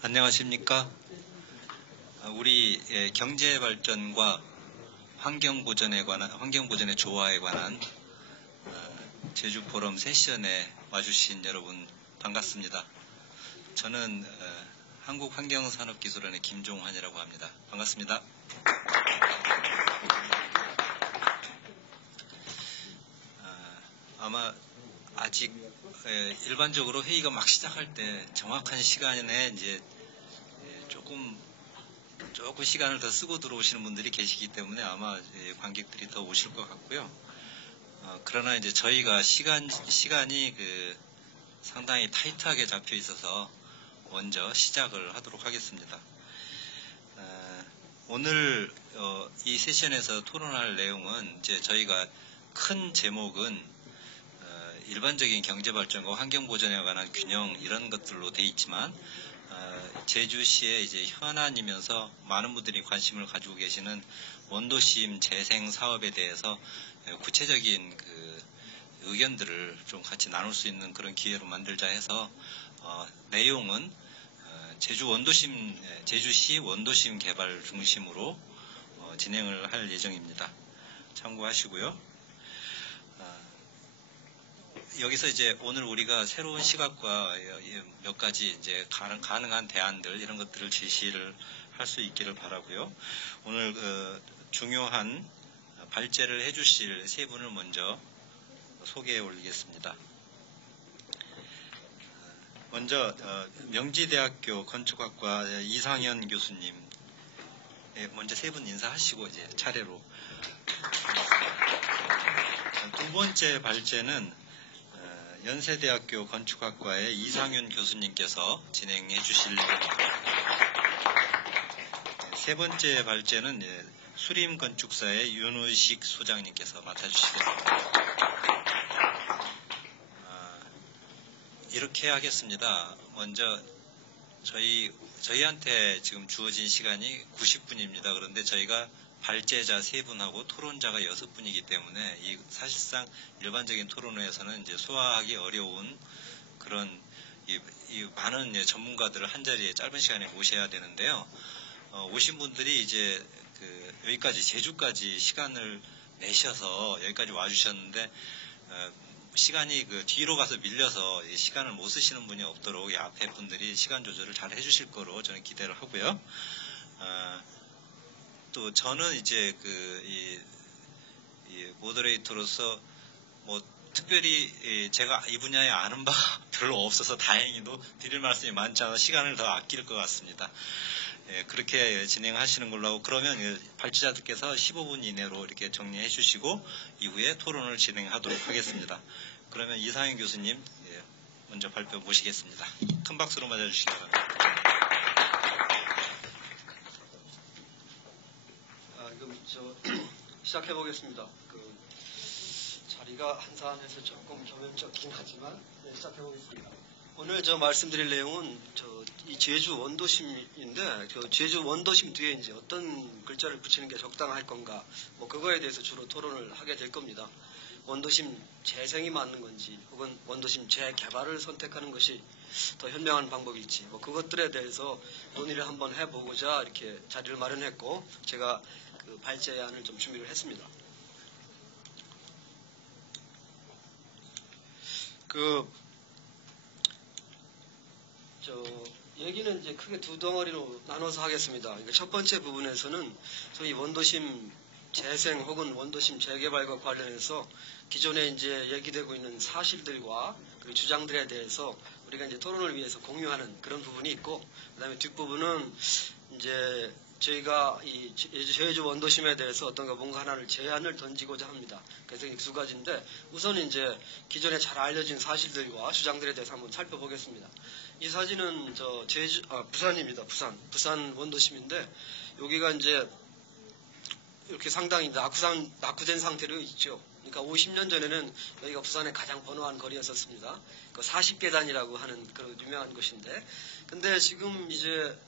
안녕하십니까? 우리 경제 발전과 환경 보전의 조화에 관한 제주 포럼 세션에 와주신 여러분 반갑습니다. 저는 한국환경산업기술원의 김종환이라고 합니다. 반갑습니다. 아마 아직 일반적으로 회의가 막 시작할 때 정확한 시간에 이제 조금 시간을 더 쓰고 들어오시는 분들이 계시기 때문에 아마 관객들이 더 오실 것 같고요. 그러나 이제 저희가 시간이 상당히 타이트하게 잡혀 있어서 먼저 시작을 하도록 하겠습니다. 오늘 이 세션에서 토론할 내용은 이제 저희가 큰 제목은 일반적인 경제 발전과 환경 보전에 관한 균형 이런 것들로 돼 있지만 제주시의 이제 현안이면서 많은 분들이 관심을 가지고 계시는 원도심 재생 사업에 대해서 구체적인 의견들을 좀 같이 나눌 수 있는 그런 기회로 만들자 해서 내용은 제주시 원도심 개발 중심으로 진행을 할 예정입니다. 참고하시고요. 여기서 이제 오늘 우리가 새로운 시각과 몇 가지 이제 가능한 대안들 이런 것들을 제시를 할 수 있기를 바라고요. 오늘 중요한 발제를 해주실 세 분을 먼저 소개해 올리겠습니다. 먼저 명지대학교 건축학과 이상현 교수님, 먼저 세 분 인사하시고 이제 차례로. 두 번째 발제는 연세대학교 건축학과의 이상윤 교수님께서 진행해 주실 예정입니다. 세 번째 발제는 수림건축사의 윤우식 소장님께서 맡아주시겠습니다. 이렇게 하겠습니다. 먼저 저희한테 지금 주어진 시간이 90분입니다. 그런데 저희가 발제자 3분하고 토론자가 6분이기 때문에 사실상 일반적인 토론회에서는 이제 소화하기 어려운 그런 많은 전문가들을 한 자리에 짧은 시간에 모셔야 되는데요. 오신 분들이 이제 여기까지 제주까지 시간을 내셔서 여기까지 와주셨는데 시간이 뒤로 가서 밀려서 시간을 못 쓰시는 분이 없도록 앞에 분들이 시간 조절을 잘 해주실 거로 저는 기대를 하고요. 또 저는 이제 이 모더레이터로서 뭐 특별히 제가 이 분야에 아는 바가 별로 없어서 다행히도 드릴 말씀이 많지 않아 시간을 더 아낄 것 같습니다. 그렇게 진행하시는 걸로 하고 그러면 발제자들께서 15분 이내로 이렇게 정리해 주시고 이후에 토론을 진행하도록 하겠습니다. 그러면 이상현 교수님 먼저 발표 모시겠습니다. 큰 박수로 맞아주시기 바랍니다. 그럼 시작해 보겠습니다. 자리가 한산해서 조금 겸연쩍긴 하지만 시작해 보겠습니다. 오늘 말씀드릴 내용은 이 제주 원도심인데 제주 원도심 뒤에 이제 어떤 글자를 붙이는 게 적당할 건가 뭐 그거에 대해서 주로 토론을 하게 될 겁니다. 원도심 재생이 맞는 건지 혹은 원도심 재개발을 선택하는 것이 더 현명한 방법일지 뭐 그것들에 대해서 논의를 한번 해보고자 이렇게 자리를 마련했고 제가 발제안을 좀 준비를 했습니다. 얘기는 이제 크게 두 덩어리로 나눠서 하겠습니다. 그러니까 첫 번째 부분에서는 소위 원도심 재생 혹은 원도심 재개발과 관련해서 기존에 이제 얘기되고 있는 사실들과 그 주장들에 대해서 우리가 이제 토론을 위해서 공유하는 그런 부분이 있고, 그 다음에 뒷부분은 이제 저희가 이 제주 원도심에 대해서 뭔가 하나를 제안을 던지고자 합니다. 그래서 이 두 가지인데 우선 이제 기존에 잘 알려진 사실들과 주장들에 대해서 한번 살펴보겠습니다. 이 사진은 부산입니다. 부산 원도심인데 여기가 이제 이렇게 상당히 낙후된 상태로 있죠. 그러니까 50년 전에는 여기가 부산의 가장 번화한 거리였었습니다. 그 40계단이라고 하는 그런 유명한 곳인데, 근데 지금 이제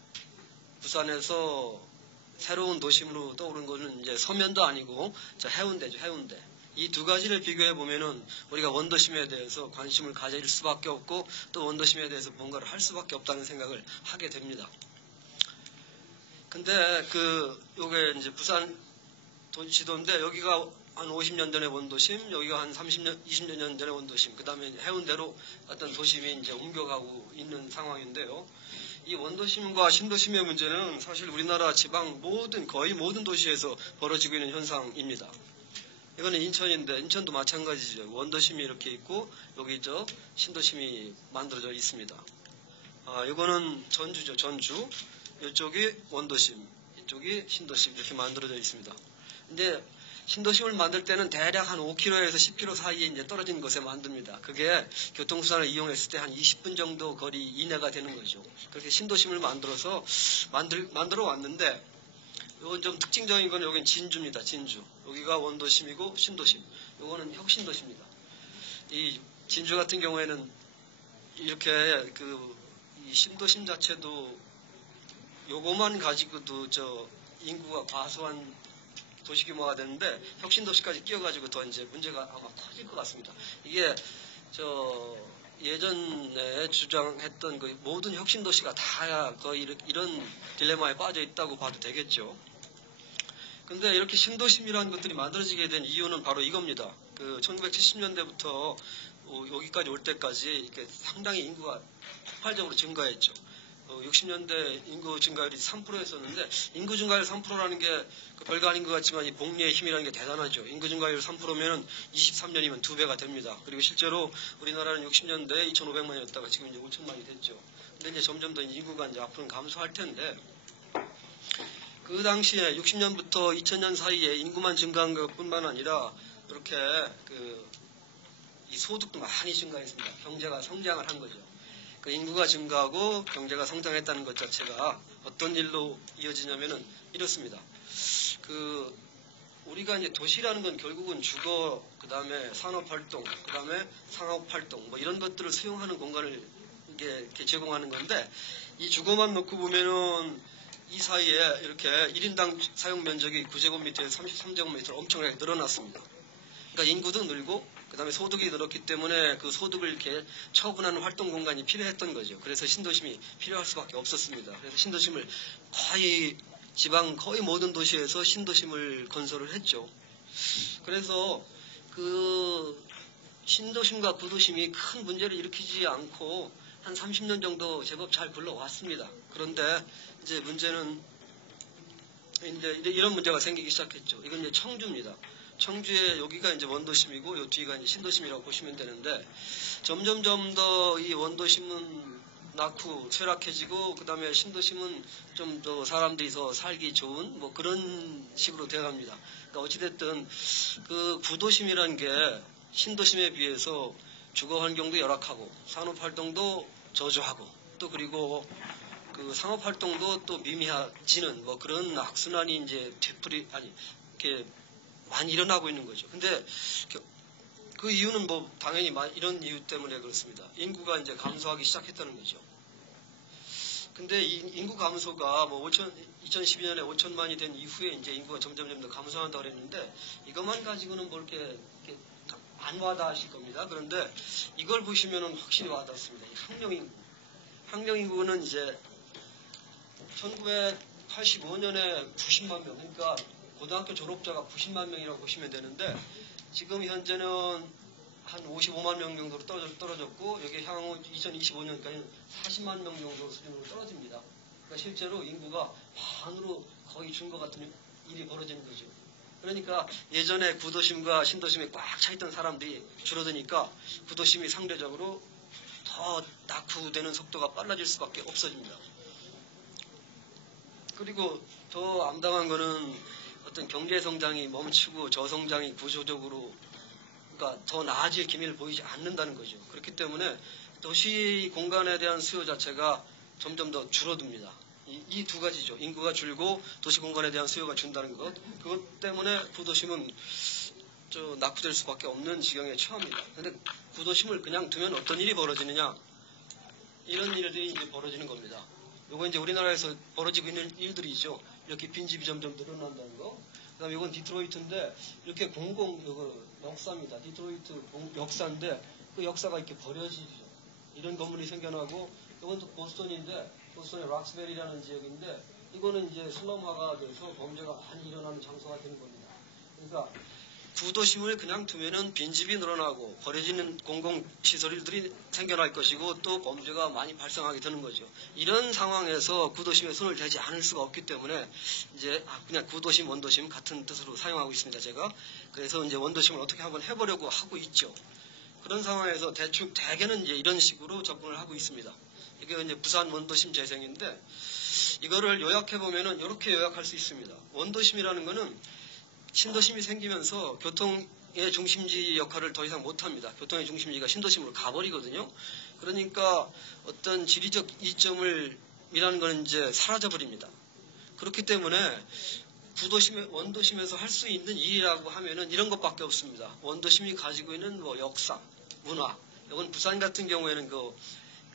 부산에서 새로운 도심으로 떠오른 것은 이제 서면도 아니고 해운대죠, 해운대. 이 두 가지를 비교해 보면은 우리가 원도심에 대해서 관심을 가질 수밖에 없고 또 원도심에 대해서 뭔가를 할 수밖에 없다는 생각을 하게 됩니다. 근데 요게 이제 부산 지도인데 여기가 한 50년 전의 원도심, 여기가 한 30년, 20년 전의 원도심, 그 다음에 해운대로 어떤 도심이 이제 옮겨가고 있는 상황인데요. 이 원도심과 신도심의 문제는 사실 우리나라 지방 거의 모든 도시에서 벌어지고 있는 현상입니다. 이거는 인천인데 인천도 마찬가지죠. 원도심이 이렇게 있고 여기 신도심이 만들어져 있습니다. 이거는 전주죠. 전주. 이쪽이 원도심, 이쪽이 신도심 이렇게 만들어져 있습니다. 근데 신도심을 만들 때는 대략 한 5km에서 10km 사이에 이제 떨어진 곳에 만듭니다. 그게 교통수단을 이용했을 때 한 20분 정도 거리 이내가 되는 거죠. 그렇게 신도심을 만들어 왔는데, 이건 좀 특징적인 건 여긴 진주입니다. 진주. 여기가 원도심이고 신도심. 이거는 혁신도시입니다. 이 진주 같은 경우에는 이렇게 이 신도심 자체도 요거만 가지고도 인구가 과소한 도시 규모가 되는데 혁신도시까지 끼어가지고 더 이제 문제가 아마 커질 것 같습니다. 이게 예전에 주장했던 모든 혁신도시가 다 거의 이런 딜레마에 빠져 있다고 봐도 되겠죠. 근데 이렇게 신도심이라는 것들이 만들어지게 된 이유는 바로 이겁니다. 1970년대부터 여기까지 올 때까지 이렇게 상당히 인구가 폭발적으로 증가했죠. 60년대 인구 증가율이 3%였었는데 인구 증가율 3%라는 게 별거 아닌 것 같지만 이 복리의 힘이라는 게 대단하죠. 인구 증가율 3%면 23년이면 2배가 됩니다. 그리고 실제로 우리나라는 60년대에 2,500만이었다가 지금 이제 5천만이 됐죠. 근데 이제 점점 더 인구가 이제 앞으로는 감소할 텐데 그 당시에 60년부터 2000년 사이에 인구만 증가한 것뿐만 아니라 이렇게 이 소득도 많이 증가했습니다. 경제가 성장을 한 거죠. 인구가 증가하고 경제가 성장했다는 것 자체가 어떤 일로 이어지냐면은 이렇습니다. 우리가 이제 도시라는 건 결국은 주거, 그 다음에 산업활동, 그 다음에 상업활동, 뭐 이런 것들을 수용하는 공간을 이렇게 제공하는 건데, 이 주거만 놓고 보면은 이 사이에 이렇게 1인당 사용 면적이 9제곱미터에서 33제곱미터로 엄청나게 늘어났습니다. 그러니까 인구도 늘고 그 다음에 소득이 늘었기 때문에 그 소득을 이렇게 처분하는 활동 공간이 필요했던 거죠. 그래서 신도심이 필요할 수밖에 없었습니다. 그래서 신도심을 지방 거의 모든 도시에서 신도심을 건설을 했죠. 그래서 신도심과 구도심이 큰 문제를 일으키지 않고 한 30년 정도 제법 잘 굴러왔습니다. 그런데 이제 문제는 이제 이런 문제가 생기기 시작했죠. 이건 이제 청주입니다. 청주에 여기가 이제 원도심이고 요 뒤가 이제 신도심이라고 보시면 되는데 점점점 더 이 원도심은 낳고 쇠락해지고 그 다음에 신도심은 좀 더 사람들이 더 살기 좋은 뭐 그런 식으로 되어갑니다. 그러니까 어찌됐든 구도심이라는 게 신도심에 비해서 주거 환경도 열악하고 산업 활동도 저조하고 또 그리고 상업 활동도 또 미미해지는 뭐 그런 악순환이 이제 이렇게 많이 일어나고 있는 거죠. 근데 그 이유는 뭐 당연히 이런 이유 때문에 그렇습니다. 인구가 이제 감소하기 시작했다는 거죠. 근데 이 인구 감소가 뭐 2012년에 5천만이 된 이후에 이제 인구가 점점 더 감소한다고 그랬는데 이것만 가지고는 뭐 이렇게 안 와닿으실 겁니다. 그런데 이걸 보시면은 확실히 와닿습니다. 항령인구는 이제 1985년에 90만 명, 그러니까 고등학교 졸업자가 90만 명이라고 보시면 되는데 지금 현재는 한 55만 명 정도로 떨어졌고 여기 향후 2025년까지 40만 명 정도 수준으로 떨어집니다. 그러니까 실제로 인구가 반으로 거의 준 것 같은 일이 벌어지는 거죠. 그러니까 예전에 구도심과 신도심에 꽉 차있던 사람들이 줄어드니까 구도심이 상대적으로 더 낙후되는 속도가 빨라질 수밖에 없어집니다. 그리고 더 암담한 거는 어떤 경제 성장이 멈추고 저성장이 구조적으로 그러니까 더 나아질 기미를 보이지 않는다는 거죠. 그렇기 때문에 도시 공간에 대한 수요 자체가 점점 더 줄어듭니다. 이 두 가지죠. 인구가 줄고 도시 공간에 대한 수요가 준다는 것. 그것 때문에 구도심은 낙후될 수밖에 없는 지경에 처합니다. 그런데 구도심을 그냥 두면 어떤 일이 벌어지느냐? 이런 일들이 이제 벌어지는 겁니다. 요거 이제 우리나라에서 벌어지고 있는 일들이죠. 이렇게 빈집이 점점 늘어난다는 거. 그다음에 이건 디트로이트인데 이렇게 역사입니다. 디트로이트 역사인데 그 역사가 이렇게 버려지죠. 이런 건물이 생겨나고 이건 또 보스턴인데 보스턴의 락스베리라는 지역인데 이거는 이제 슬럼화가 돼서 범죄가 많이 일어나는 장소가 되는 겁니다. 그러니까 구도심을 그냥 두면은 빈집이 늘어나고 버려지는 공공시설들이 생겨날 것이고 또 범죄가 많이 발생하게 되는 거죠. 이런 상황에서 구도심에 손을 대지 않을 수가 없기 때문에 이제 그냥 구도심, 원도심 같은 뜻으로 사용하고 있습니다. 제가 그래서 이제 원도심을 어떻게 한번 해보려고 하고 있죠. 그런 상황에서 대개는 이제 이런 식으로 접근을 하고 있습니다. 이게 이제 부산 원도심 재생인데 이거를 요약해 보면은 이렇게 요약할 수 있습니다. 원도심이라는 거는 신도심이 생기면서 교통의 중심지 역할을 더 이상 못합니다. 교통의 중심지가 신도심으로 가버리거든요. 그러니까 어떤 지리적 이점이라는 거는 이제 사라져버립니다. 그렇기 때문에 원도심에서 할 수 있는 일이라고 하면은 이런 것밖에 없습니다. 원도심이 가지고 있는 뭐 역사, 문화. 이건 부산 같은 경우에는 그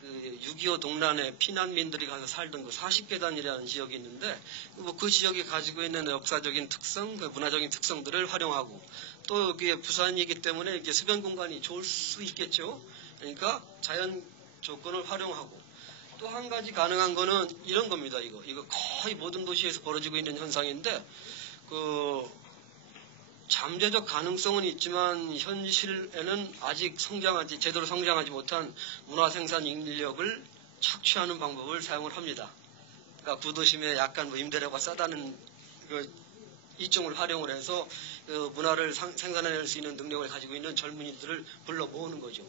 6.25 동란에 피난민들이 가서 살던 그 40계단이라는 지역이 있는데 그 지역이 가지고 있는 역사적인 특성, 그 문화적인 특성들을 활용하고 또 여기에 부산이기 때문에 이제 수변 공간이 좋을 수 있겠죠. 그러니까 자연 조건을 활용하고 또 한 가지 가능한 거는 이런 겁니다. 이거 거의 모든 도시에서 벌어지고 있는 현상인데 그 잠재적 가능성은 있지만 현실에는 아직 제대로 성장하지 못한 문화 생산 인력을 착취하는 방법을 사용을 합니다. 그러니까 구도심에 약간 뭐 임대료가 싸다는 그 이점을 활용을 해서 그 문화를 생산해낼 수 있는 능력을 가지고 있는 젊은이들을 불러 모으는 거죠.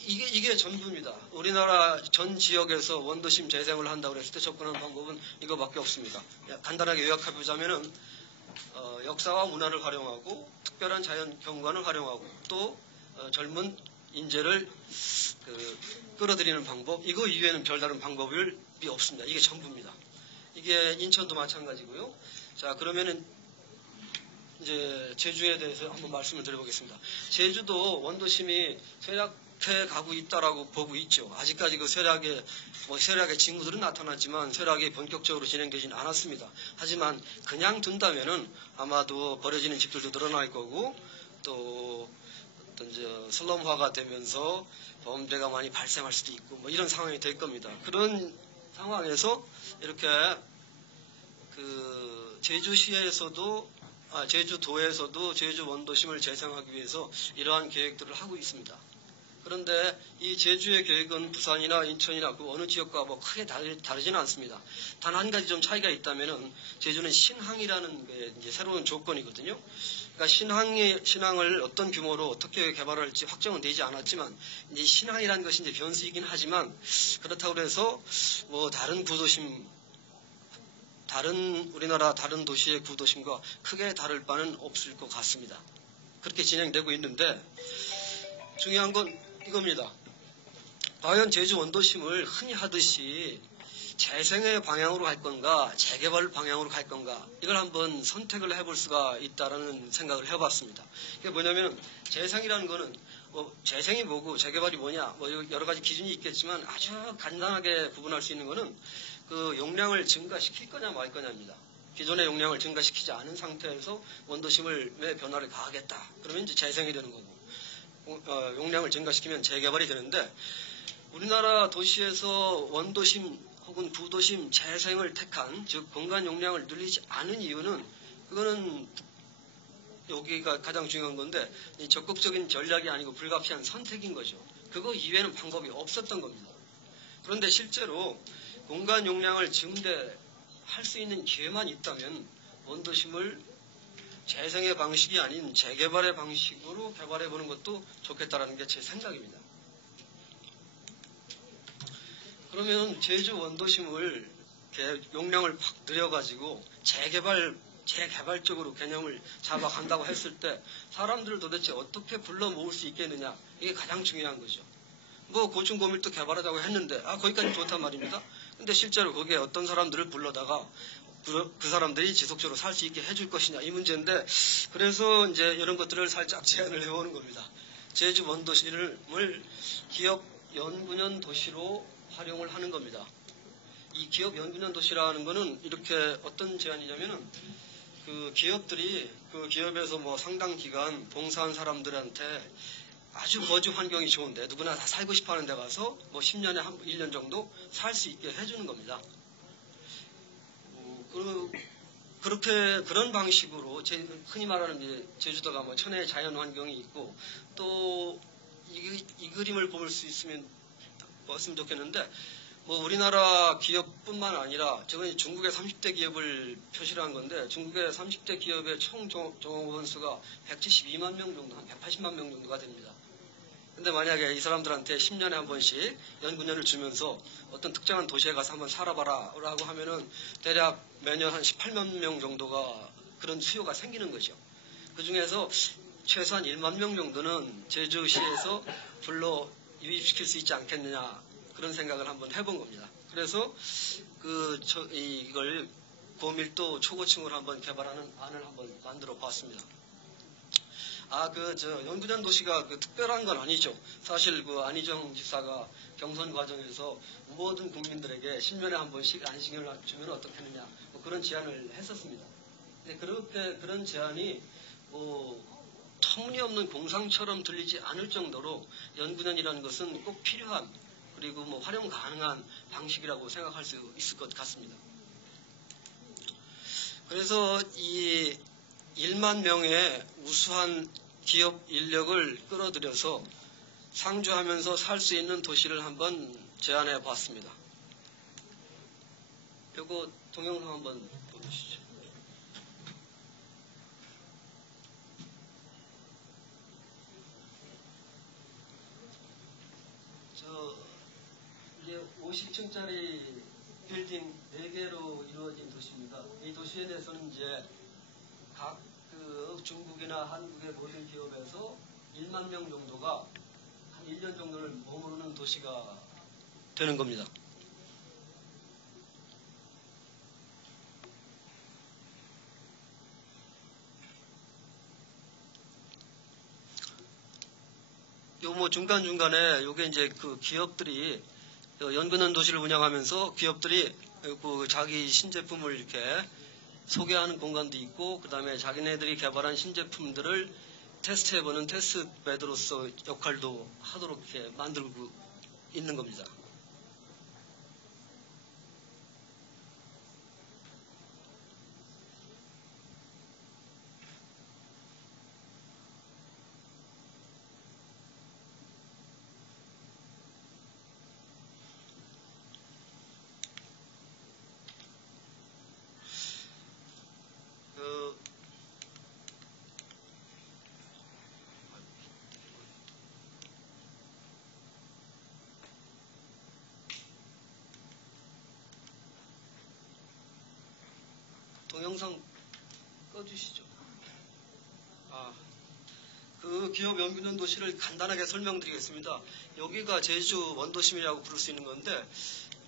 이게 전부입니다. 우리나라 전 지역에서 원도심 재생을 한다고 했을 때 접근하는 방법은 이거밖에 없습니다. 간단하게 요약해보자면은 역사와 문화를 활용하고 특별한 자연 경관을 활용하고 또 젊은 인재를 끌어들이는 방법 이거 이외에는 별다른 방법이 없습니다. 이게 전부입니다. 이게 인천도 마찬가지고요. 자 그러면은 이제 제주에 대해서 한번 말씀을 드려보겠습니다. 제주도 원도심이 쇠락해 가고 있다라고 보고 있죠. 아직까지 그 쇠락의 징후들은 나타났지만 쇠락이 본격적으로 진행되지는 않았습니다. 하지만 그냥 둔다면은 아마도 버려지는 집들도 늘어날 거고 또 어떤 슬럼화가 되면서 범죄가 많이 발생할 수도 있고 뭐 이런 상황이 될 겁니다. 그런 상황에서 이렇게 그 제주도에서도 제주 원도심을 재생하기 위해서 이러한 계획들을 하고 있습니다. 그런데 이 제주의 계획은 부산이나 인천이나 그 어느 지역과 뭐 크게 다르지는 않습니다. 단 한 가지 좀 차이가 있다면은 제주는 신항이라는 게 이제 새로운 조건이거든요. 그러니까 신항을 어떤 규모로 어떻게 개발할지 확정은 되지 않았지만 이제 신항이라는 것이 이제 변수이긴 하지만 그렇다고 해서 뭐 우리나라 다른 도시의 구도심과 크게 다를 바는 없을 것 같습니다. 그렇게 진행되고 있는데 중요한 건 이겁니다. 과연 제주 원도심을 흔히 하듯이 재생의 방향으로 갈 건가 재개발 방향으로 갈 건가 이걸 한번 선택을 해볼 수가 있다라는 생각을 해봤습니다. 그게 뭐냐면 재생이라는 거는 재생이 뭐고 재개발이 뭐냐 뭐 여러 가지 기준이 있겠지만 아주 간단하게 구분할 수 있는 거는 그 용량을 증가시킬 거냐 말 거냐입니다. 기존의 용량을 증가시키지 않은 상태에서 원도심의 변화를 가하겠다. 그러면 이제 재생이 되는 거고 용량을 증가시키면 재개발이 되는데 우리나라 도시에서 원도심 혹은 구도심 재생을 택한 즉 공간 용량을 늘리지 않은 이유는 그거는 여기가 가장 중요한 건데 적극적인 전략이 아니고 불가피한 선택인 거죠. 그거 이외에는 방법이 없었던 겁니다. 그런데 실제로 공간 용량을 증대할 수 있는 기회만 있다면 원도심을 재생의 방식이 아닌 재개발의 방식으로 개발해보는 것도 좋겠다라는 게 제 생각입니다. 그러면 제주 원도심을 용량을 팍 늘려가지고 재개발적으로 개념을 잡아간다고 했을 때 사람들을 도대체 어떻게 불러 모을 수 있겠느냐 이게 가장 중요한 거죠. 뭐 고층고밀도 개발하자고 했는데 거기까지 좋단 말입니다. 근데 실제로 거기에 어떤 사람들을 불러다가 그 사람들이 지속적으로 살 수 있게 해줄 것이냐 이 문제인데 그래서 이제 이런 것들을 살짝 제안을 해보는 겁니다. 제주 원도심을 기업 연구년 도시로 활용을 하는 겁니다. 이 기업 연구년 도시라는 거는 이렇게 어떤 제안이냐면은 그 기업들이 그 기업에서 뭐 상당 기간 봉사한 사람들한테 아주 거주 환경이 좋은데 누구나 다 살고 싶어 하는 데 가서 뭐 10년에 1년 정도 살 수 있게 해주는 겁니다. 그렇게 그런 방식으로 흔히 말하는 이제 제주도가 뭐 천혜의 자연 환경이 있고 또 이 그림을 볼 수 있으면 봤으면 좋겠는데 뭐 우리나라 기업뿐만 아니라 저건 중국의 30대 기업을 표시를 한 건데 중국의 30대 기업의 총 종업원 수가 172만 명 정도, 한 180만 명 정도가 됩니다. 근데 만약에 이 사람들한테 10년에 한 번씩 연구년을 주면서 어떤 특정한 도시에 가서 한번 살아봐라 라고 하면은 대략 매년 한 18만 명 정도가 그런 수요가 생기는 거죠. 그 중에서 최소한 1만 명 정도는 제주시에서 불러 유입시킬 수 있지 않겠느냐 그런 생각을 한번 해본 겁니다. 그래서 이걸 고밀도 초고층으로 한번 개발하는 안을 한번 만들어 봤습니다. 연구년 도시가 특별한 건 아니죠. 사실 안희정 지사가 경선 과정에서 모든 국민들에게 10년에 한 번씩 안식년을 주면 어떻겠느냐 뭐 그런 제안을 했었습니다. 근데 그런 제안이 터무니없는 공상처럼 들리지 않을 정도로 연구년이라는 것은 꼭 필요한 그리고 활용 가능한 방식이라고 생각할 수 있을 것 같습니다. 그래서 이 1만 명의 우수한 기업 인력을 끌어들여서 상주하면서 살 수 있는 도시를 한번 제안해 봤습니다. 이거 동영상 한번 보시죠. 이게 50층짜리 빌딩 4개로 이루어진 도시입니다. 이 도시에 대해서는 이제 각 중국이나 한국의 모든 기업에서 1만 명 정도가 한 1년 정도를 머무르는 도시가 되는 겁니다. 중간중간에 요게 이제 기업들이 연구년 도시를 운영하면서 기업들이 자기 신제품을 이렇게 소개하는 공간도 있고 그 다음에 자기네들이 개발한 신제품들을 테스트해보는 테스트베드로서 역할도 하도록 이렇게 만들고 있는 겁니다. 동영상 꺼주시죠. 기업 연구년 도시를 간단하게 설명드리겠습니다. 여기가 제주 원도심이라고 부를 수 있는 건데,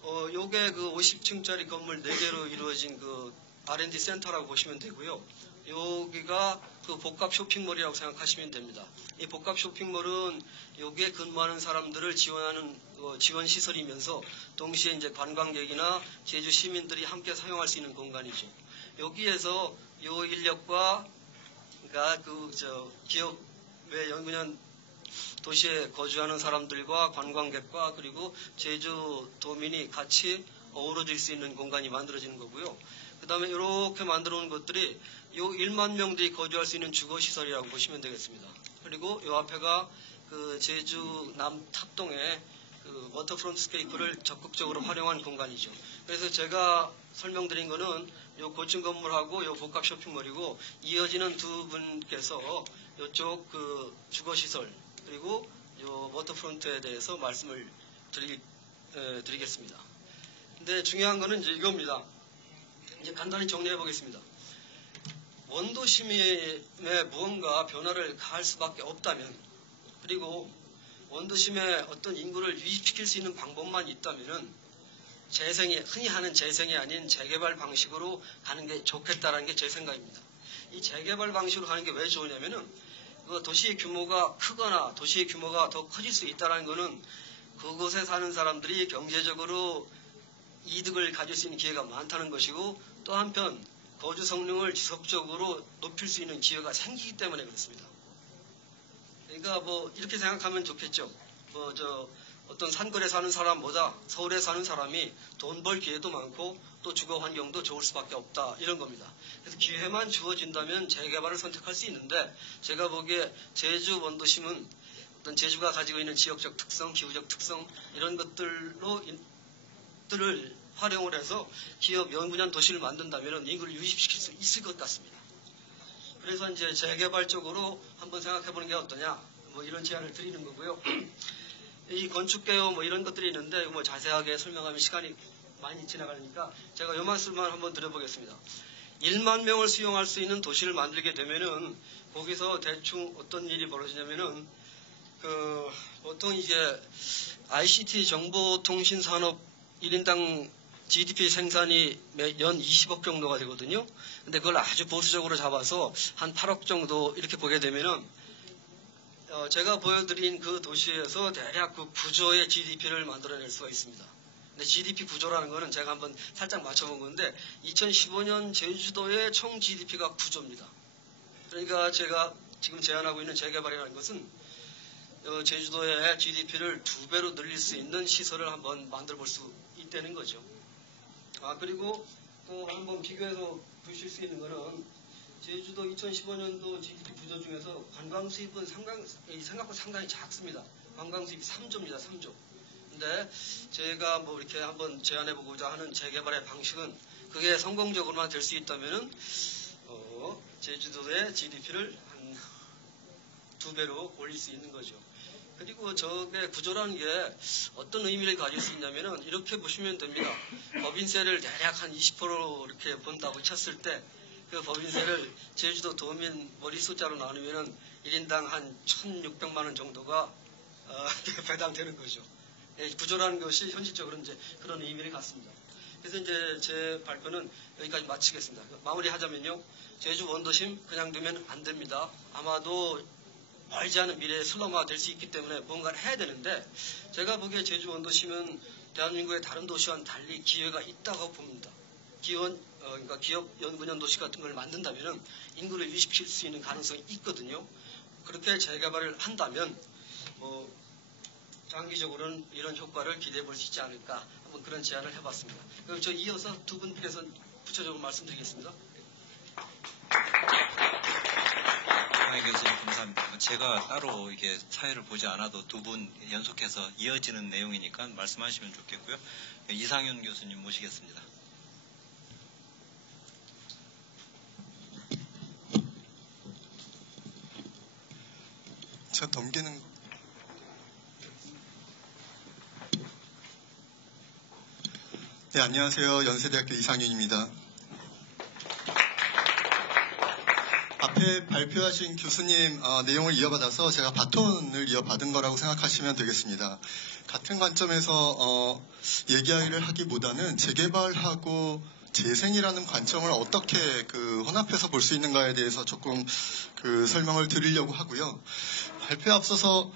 요게 50층짜리 건물 4개로 이루어진 R&D 센터라고 보시면 되고요. 여기가 복합 쇼핑몰이라고 생각하시면 됩니다. 이 복합 쇼핑몰은 여기에 근무하는 사람들을 지원하는 지원 시설이면서 동시에 이제 관광객이나 제주 시민들이 함께 사용할 수 있는 공간이죠. 여기에서 요 인력과 기업의 연구년 도시에 거주하는 사람들과 관광객과 그리고 제주도민이 같이 어우러질 수 있는 공간이 만들어지는 거고요. 그 다음에 이렇게 만들어 놓은 것들이 요 1만 명들이 거주할 수 있는 주거시설이라고 보시면 되겠습니다. 그리고 요 앞에가 제주 남탑동의 워터프론트 스케이프를 적극적으로 활용한 공간이죠. 그래서 제가 설명드린 거는 요 고층 건물하고 요 복합 쇼핑몰이고 이어지는 두 분께서 요쪽 주거시설 그리고 요 워터프론트에 대해서 말씀을 드리겠습니다. 근데 중요한 거는 이제 이겁니다. 이제 간단히 정리해 보겠습니다. 원도심에 무언가 변화를 가할 수밖에 없다면 그리고 원도심에 어떤 인구를 유입시킬 수 있는 방법만 있다면은 흔히 하는 재생이 아닌 재개발 방식으로 가는 게 좋겠다라는 게 제 생각입니다. 이 재개발 방식으로 가는 게 왜 좋으냐면은 도시의 규모가 크거나 도시의 규모가 더 커질 수 있다는 거는 그곳에 사는 사람들이 경제적으로 이득을 가질 수 있는 기회가 많다는 것이고 또 한편 거주 성능을 지속적으로 높일 수 있는 기회가 생기기 때문에 그렇습니다. 그러니까 뭐 이렇게 생각하면 좋겠죠. 어떤 산골에 사는 사람보다 서울에 사는 사람이 돈 벌 기회도 많고 또 주거 환경도 좋을 수밖에 없다, 이런 겁니다. 그래서 기회만 주어진다면 재개발을 선택할 수 있는데, 제가 보기에 제주 원도심은 어떤 제주가 가지고 있는 지역적 특성, 기후적 특성, 이런 것들을 활용을 해서 기업 연구년 도시를 만든다면 인구를 유입시킬 수 있을 것 같습니다. 그래서 이제 재개발 쪽으로 한번 생각해 보는 게 어떠냐, 뭐 이런 제안을 드리는 거고요. 이 건축개요 뭐 이런 것들이 있는데 뭐 자세하게 설명하면 시간이 많이 지나가니까 제가 요 말씀만 한번 드려보겠습니다. 1만 명을 수용할 수 있는 도시를 만들게 되면은 거기서 대충 어떤 일이 벌어지냐면은 보통 이제 ICT 정보통신산업 1인당 GDP 생산이 연 20억 정도가 되거든요. 근데 그걸 아주 보수적으로 잡아서 한 8억 정도 이렇게 보게 되면은 제가 보여드린 그 도시에서 대략 그 구조의 GDP를 만들어낼 수가 있습니다. 근데 GDP 구조라는 거는 제가 한번 살짝 맞춰본 건데 2015년 제주도의 총 GDP가 9조입니다. 그러니까 제가 지금 제안하고 있는 재개발이라는 것은 제주도의 GDP를 2배로 늘릴 수 있는 시설을 한번 만들어 볼 수 있다는 거죠. 그리고 또 한번 비교해서 보실 수 있는 거는 제주도 2015년도 GDP 구조 중에서 관광 수입은 생각보다 상당히 작습니다. 관광 수입이 3조입니다. 3조. 근데 제가 뭐 이렇게 한번 제안해보고자 하는 재개발의 방식은 그게 성공적으로만 될 수 있다면은 제주도의 GDP를 한 2배로 올릴 수 있는 거죠. 그리고 저게 구조라는 게 어떤 의미를 가질 수 있냐면은 이렇게 보시면 됩니다. 법인세를 대략 한 20% 이렇게 본다고 쳤을 때 그 법인세를 제주도 도민 머리 숫자로 나누면은 1인당 한 1,600만 원 정도가 배당되는 거죠. 구조라는 것이 현실적으로 이제 그런 의미를 갖습니다. 그래서 이제 제 발표는 여기까지 마치겠습니다. 마무리하자면요, 제주 원도심 그냥 두면 안 됩니다. 아마도 멀지 않은 미래에 슬럼화가 될 수 있기 때문에 뭔가를 해야 되는데, 제가 보기에 제주 원도심은 대한민국의 다른 도시와는 달리 기회가 있다고 봅니다. 그러니까 기업 연구년 도시 같은 걸 만든다면 인구를 유입시킬 수 있는 가능성이 있거든요. 그렇게 재개발을 한다면 장기적으로는 이런 효과를 기대해 볼 수 있지 않을까, 한번 그런 제안을 해봤습니다. 그럼 저 이어서 두 분께서 구체적으로 말씀드리겠습니다. 이광희 교수님 감사합니다. 제가 따로 이게 사회를 보지 않아도 두 분 연속해서 이어지는 내용이니까 말씀하시면 좋겠고요. 이상윤 교수님 모시겠습니다. 제가 넘기는 네, 안녕하세요. 연세대학교 이상윤입니다. 앞에 발표하신 교수님 내용을 이어받아서 제가 바톤을 이어받은 거라고 생각하시면 되겠습니다. 같은 관점에서 얘기를 하기보다는 재개발하고 재생이라는 관점을 어떻게 혼합해서 볼 수 있는가에 대해서 조금 설명을 드리려고 하고요. 발표에 앞서서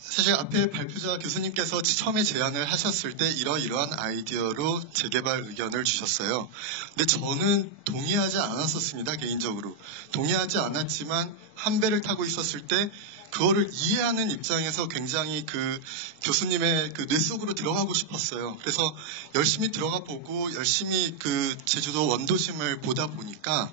사실 앞에 발표자 교수님께서 처음에 제안을 하셨을 때 이러이러한 아이디어로 재개발 의견을 주셨어요. 근데 저는 동의하지 않았었습니다. 개인적으로. 동의하지 않았지만 한 배를 타고 있었을 때 그거를 이해하는 입장에서 굉장히 교수님의 뇌 속으로 들어가고 싶었어요. 그래서 열심히 들어가 보고 열심히 제주도 원도심을 보다 보니까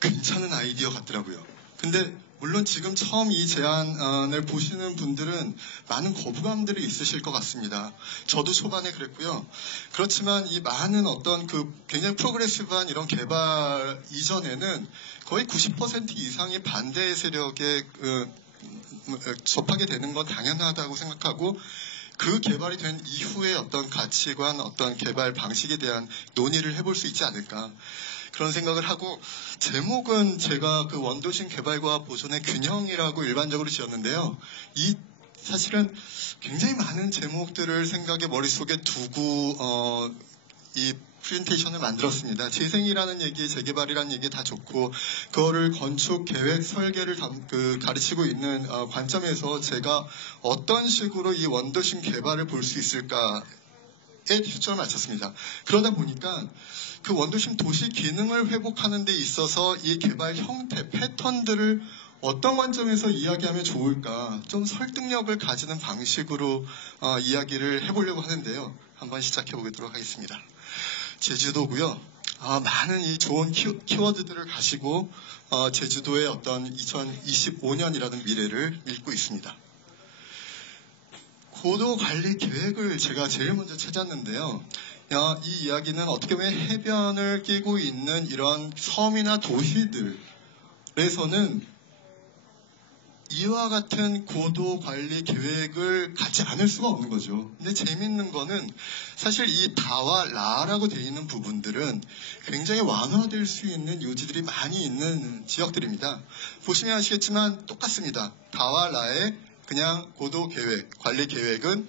괜찮은 아이디어 같더라고요. 근데 물론 지금 처음 이 제안을 보시는 분들은 많은 거부감들이 있으실 것 같습니다. 저도 초반에 그랬고요. 그렇지만 이 많은 어떤 굉장히 프로그레시브한 이런 개발 이전에는 거의 90% 이상의 반대 세력에 접하게 되는 건 당연하다고 생각하고, 그 개발이 된 이후에 어떤 가치관, 어떤 개발 방식에 대한 논의를 해볼 수 있지 않을까, 그런 생각을 하고, 제목은 제가 원도심 개발과 보존의 균형이라고 일반적으로 지었는데요. 사실은 굉장히 많은 제목들을 생각에 머릿속에 두고 이 프레젠테이션을 만들었습니다. 재생이라는 얘기, 재개발이라는 얘기 다 좋고, 그거를 건축, 계획, 설계를 가르치고 있는 관점에서 제가 어떤 식으로 이 원도심 개발을 볼 수 있을까 초점을 맞췄습니다. 그러다 보니까 그 원도심 도시 기능을 회복하는 데 있어서 이 개발 형태, 패턴들을 어떤 관점에서 이야기하면 좋을까 좀 설득력을 가지는 방식으로 이야기를 해보려고 하는데요. 한번 시작해 보도록 하겠습니다. 제주도고요. 많은 이 좋은 키워드들을 가지고 제주도의 어떤 2025년이라는 미래를 믿고 있습니다. 고도 관리 계획을 제가 제일 먼저 찾았는데요. 이 이야기는 어떻게 보면 해변을 끼고 있는 이런 섬이나 도시들에서는 이와 같은 고도 관리 계획을 갖지 않을 수가 없는 거죠. 근데 재밌는 거는 사실 이 다와 라라고 되어 있는 부분들은 굉장히 완화될 수 있는 요지들이 많이 있는 지역들입니다. 보시면 아시겠지만 똑같습니다. 다와 라의 그냥 고도 계획, 관리 계획은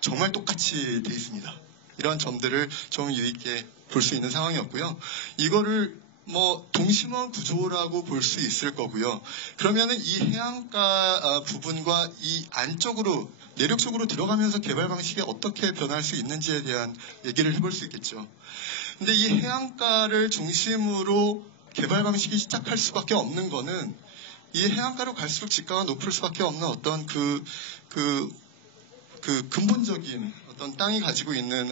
정말 똑같이 되어 있습니다. 이런 점들을 좀 유의있게 볼 수 있는 상황이었고요. 이거를 동심원 구조라고 볼 수 있을 거고요. 그러면은 이 해안가 부분과 이 안쪽으로 내륙 쪽으로 들어가면서 개발 방식이 어떻게 변할 수 있는지에 대한 얘기를 해볼 수 있겠죠. 근데 이 해안가를 중심으로 개발 방식이 시작할 수밖에 없는 거는 이 해안가로 갈수록 지가가 높을 수밖에 없는 어떤 그 근본적인 어떤 땅이 가지고 있는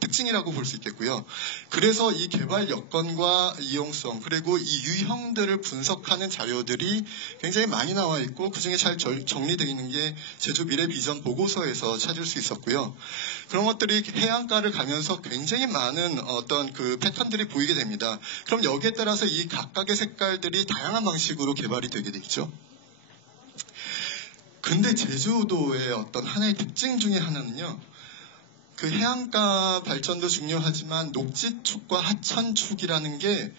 특징이라고 볼 수 있겠고요. 그래서 이 개발 여건과 이용성 그리고 이 유형들을 분석하는 자료들이 굉장히 많이 나와 있고 그중에 잘 정리되어 있는 게 제주 미래 비전 보고서에서 찾을 수 있었고요. 그런 것들이 해안가를 가면서 굉장히 많은 어떤 그 패턴들이 보이게 됩니다. 그럼 여기에 따라서 이 각각의 색깔들이 다양한 방식으로 개발이 되게 되죠. 근데 제주도의 어떤 하나의 특징 중에 하나는요. 그 해안가 발전도 중요하지만 녹지축과 하천축이라는 게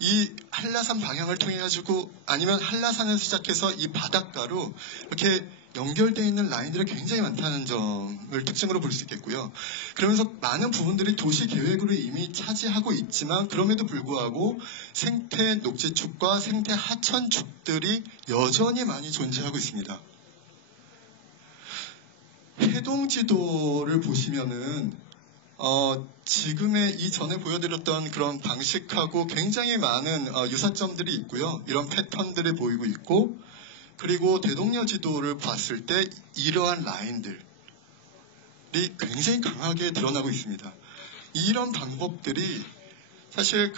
이 한라산 방향을 통해 가지고 아니면 한라산에서 시작해서 이 바닷가로 이렇게 연결되어 있는 라인들이 굉장히 많다는 점을 특징으로 볼 수 있겠고요. 그러면서 많은 부분들이 도시 계획으로 이미 차지하고 있지만 그럼에도 불구하고 생태 녹지축과 생태 하천축들이 여전히 많이 존재하고 있습니다. 해동지도를 보시면은 지금의 이전에 보여드렸던 그런 방식하고 굉장히 많은 유사점들이 있고요. 이런 패턴들이 보이고 있고 그리고 대동여 지도를 봤을 때 이러한 라인들이 굉장히 강하게 드러나고 있습니다. 이런 방법들이 사실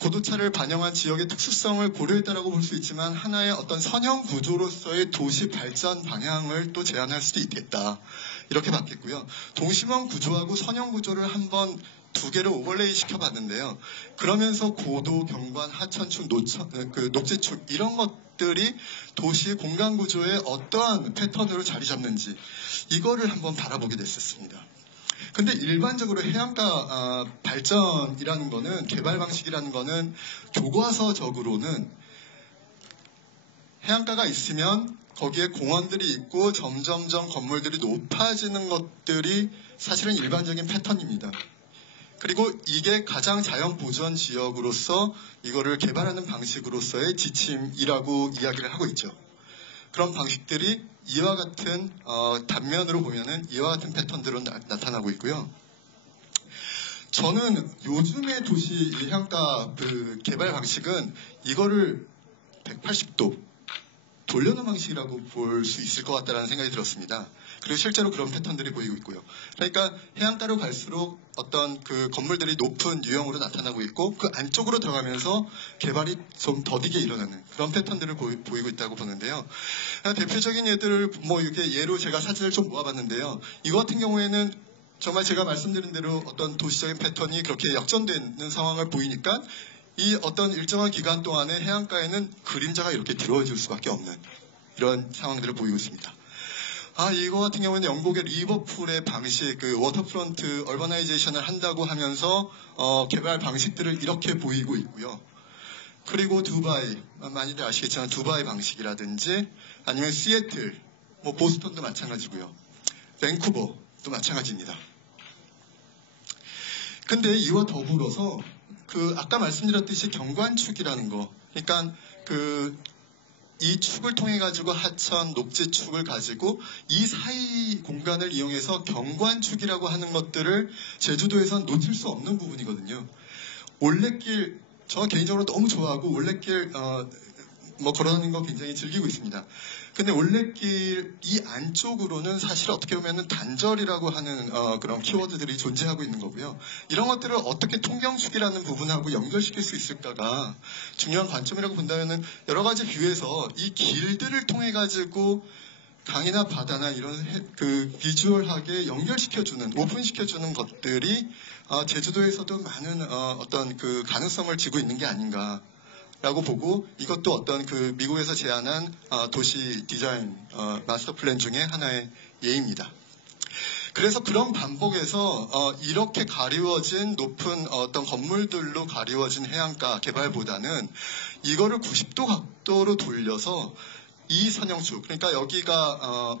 고도차를 반영한 지역의 특수성을 고려했다라고 볼 수 있지만 하나의 어떤 선형 구조로서의 도시 발전 방향을 또 제안할 수도 있겠다. 이렇게 봤겠고요. 동심원 구조하고 선형 구조를 한번 두 개를 오버레이 시켜봤는데요. 그러면서 고도, 경관, 하천축, 녹지축 이런 것들이 도시 공간 구조의 어떠한 패턴으로 자리 잡는지 이거를 한번 바라보게 됐었습니다. 근데 일반적으로 해안가 발전이라는 거는 개발 방식이라는 거는 교과서적으로는 해안가가 있으면 거기에 공원들이 있고 점점점 건물들이 높아지는 것들이 사실은 일반적인 패턴입니다. 그리고 이게 가장 자연 보전 지역으로서 이거를 개발하는 방식으로서의 지침이라고 이야기를 하고 있죠. 그런 방식들이 이와 같은 단면으로 보면은 이와 같은 패턴들로 나타나고 있고요. 저는 요즘의 도시 해안가 그 개발 방식은 이거를 180도 돌려놓은 방식이라고 볼 수 있을 것 같다는 생각이 들었습니다. 그리고 실제로 그런 패턴들이 보이고 있고요. 그러니까 해안가로 갈수록 어떤 그 건물들이 높은 유형으로 나타나고 있고 그 안쪽으로 들어가면서 개발이 좀 더디게 일어나는 그런 패턴들을 보이고 있다고 보는데요. 대표적인 예들을 이렇게 예로 제가 사진을 좀 모아봤는데요. 이거 같은 경우에는 정말 제가 말씀드린 대로 어떤 도시적인 패턴이 그렇게 역전되는 상황을 보이니까 이 어떤 일정한 기간 동안에 해안가에는 그림자가 이렇게 들어줄 수밖에 없는 이런 상황들을 보이고 있습니다. 이거 같은 경우는 영국의 리버풀의 방식, 그 워터프론트 얼버나이제이션을 한다고 하면서 개발 방식들을 이렇게 보이고 있고요. 그리고 두바이, 많이들 아시겠지만 두바이 방식이라든지 아니면 시애틀, 보스턴도 마찬가지고요. 밴쿠버도 마찬가지입니다. 근데 이와 더불어서 아까 말씀드렸듯이 경관축이라는 거, 그러니까 이 축을 통해 가지고 하천, 녹지축을 가지고 이 사이 공간을 이용해서 경관축이라고 하는 것들을 제주도에선 놓칠 수 없는 부분이거든요. 올레길, 저 개인적으로 너무 좋아하고 올레길 뭐 걸어다니는 거 굉장히 즐기고 있습니다. 근데 올레길 이 안쪽으로는 사실 어떻게 보면 단절이라고 하는 그런 키워드들이 존재하고 있는 거고요. 이런 것들을 어떻게 통경축이라는 부분하고 연결시킬 수 있을까가 중요한 관점이라고 본다면은 여러 가지 뷰에서 이 길들을 통해 가지고 강이나 바다나 이런 그 비주얼하게 연결시켜주는, 오픈시켜주는 것들이 제주도에서도 많은 어떤 그 가능성을 지고 있는 게 아닌가. 라고 보고 이것도 어떤 그 미국에서 제안한 도시 디자인 마스터 플랜 중에 하나의 예입니다. 그래서 그런 반복에서 이렇게 가리워진 높은 어떤 건물들로 가리워진 해안가 개발보다는 이거를 90도 각도로 돌려서 이 선형축, 그러니까 여기가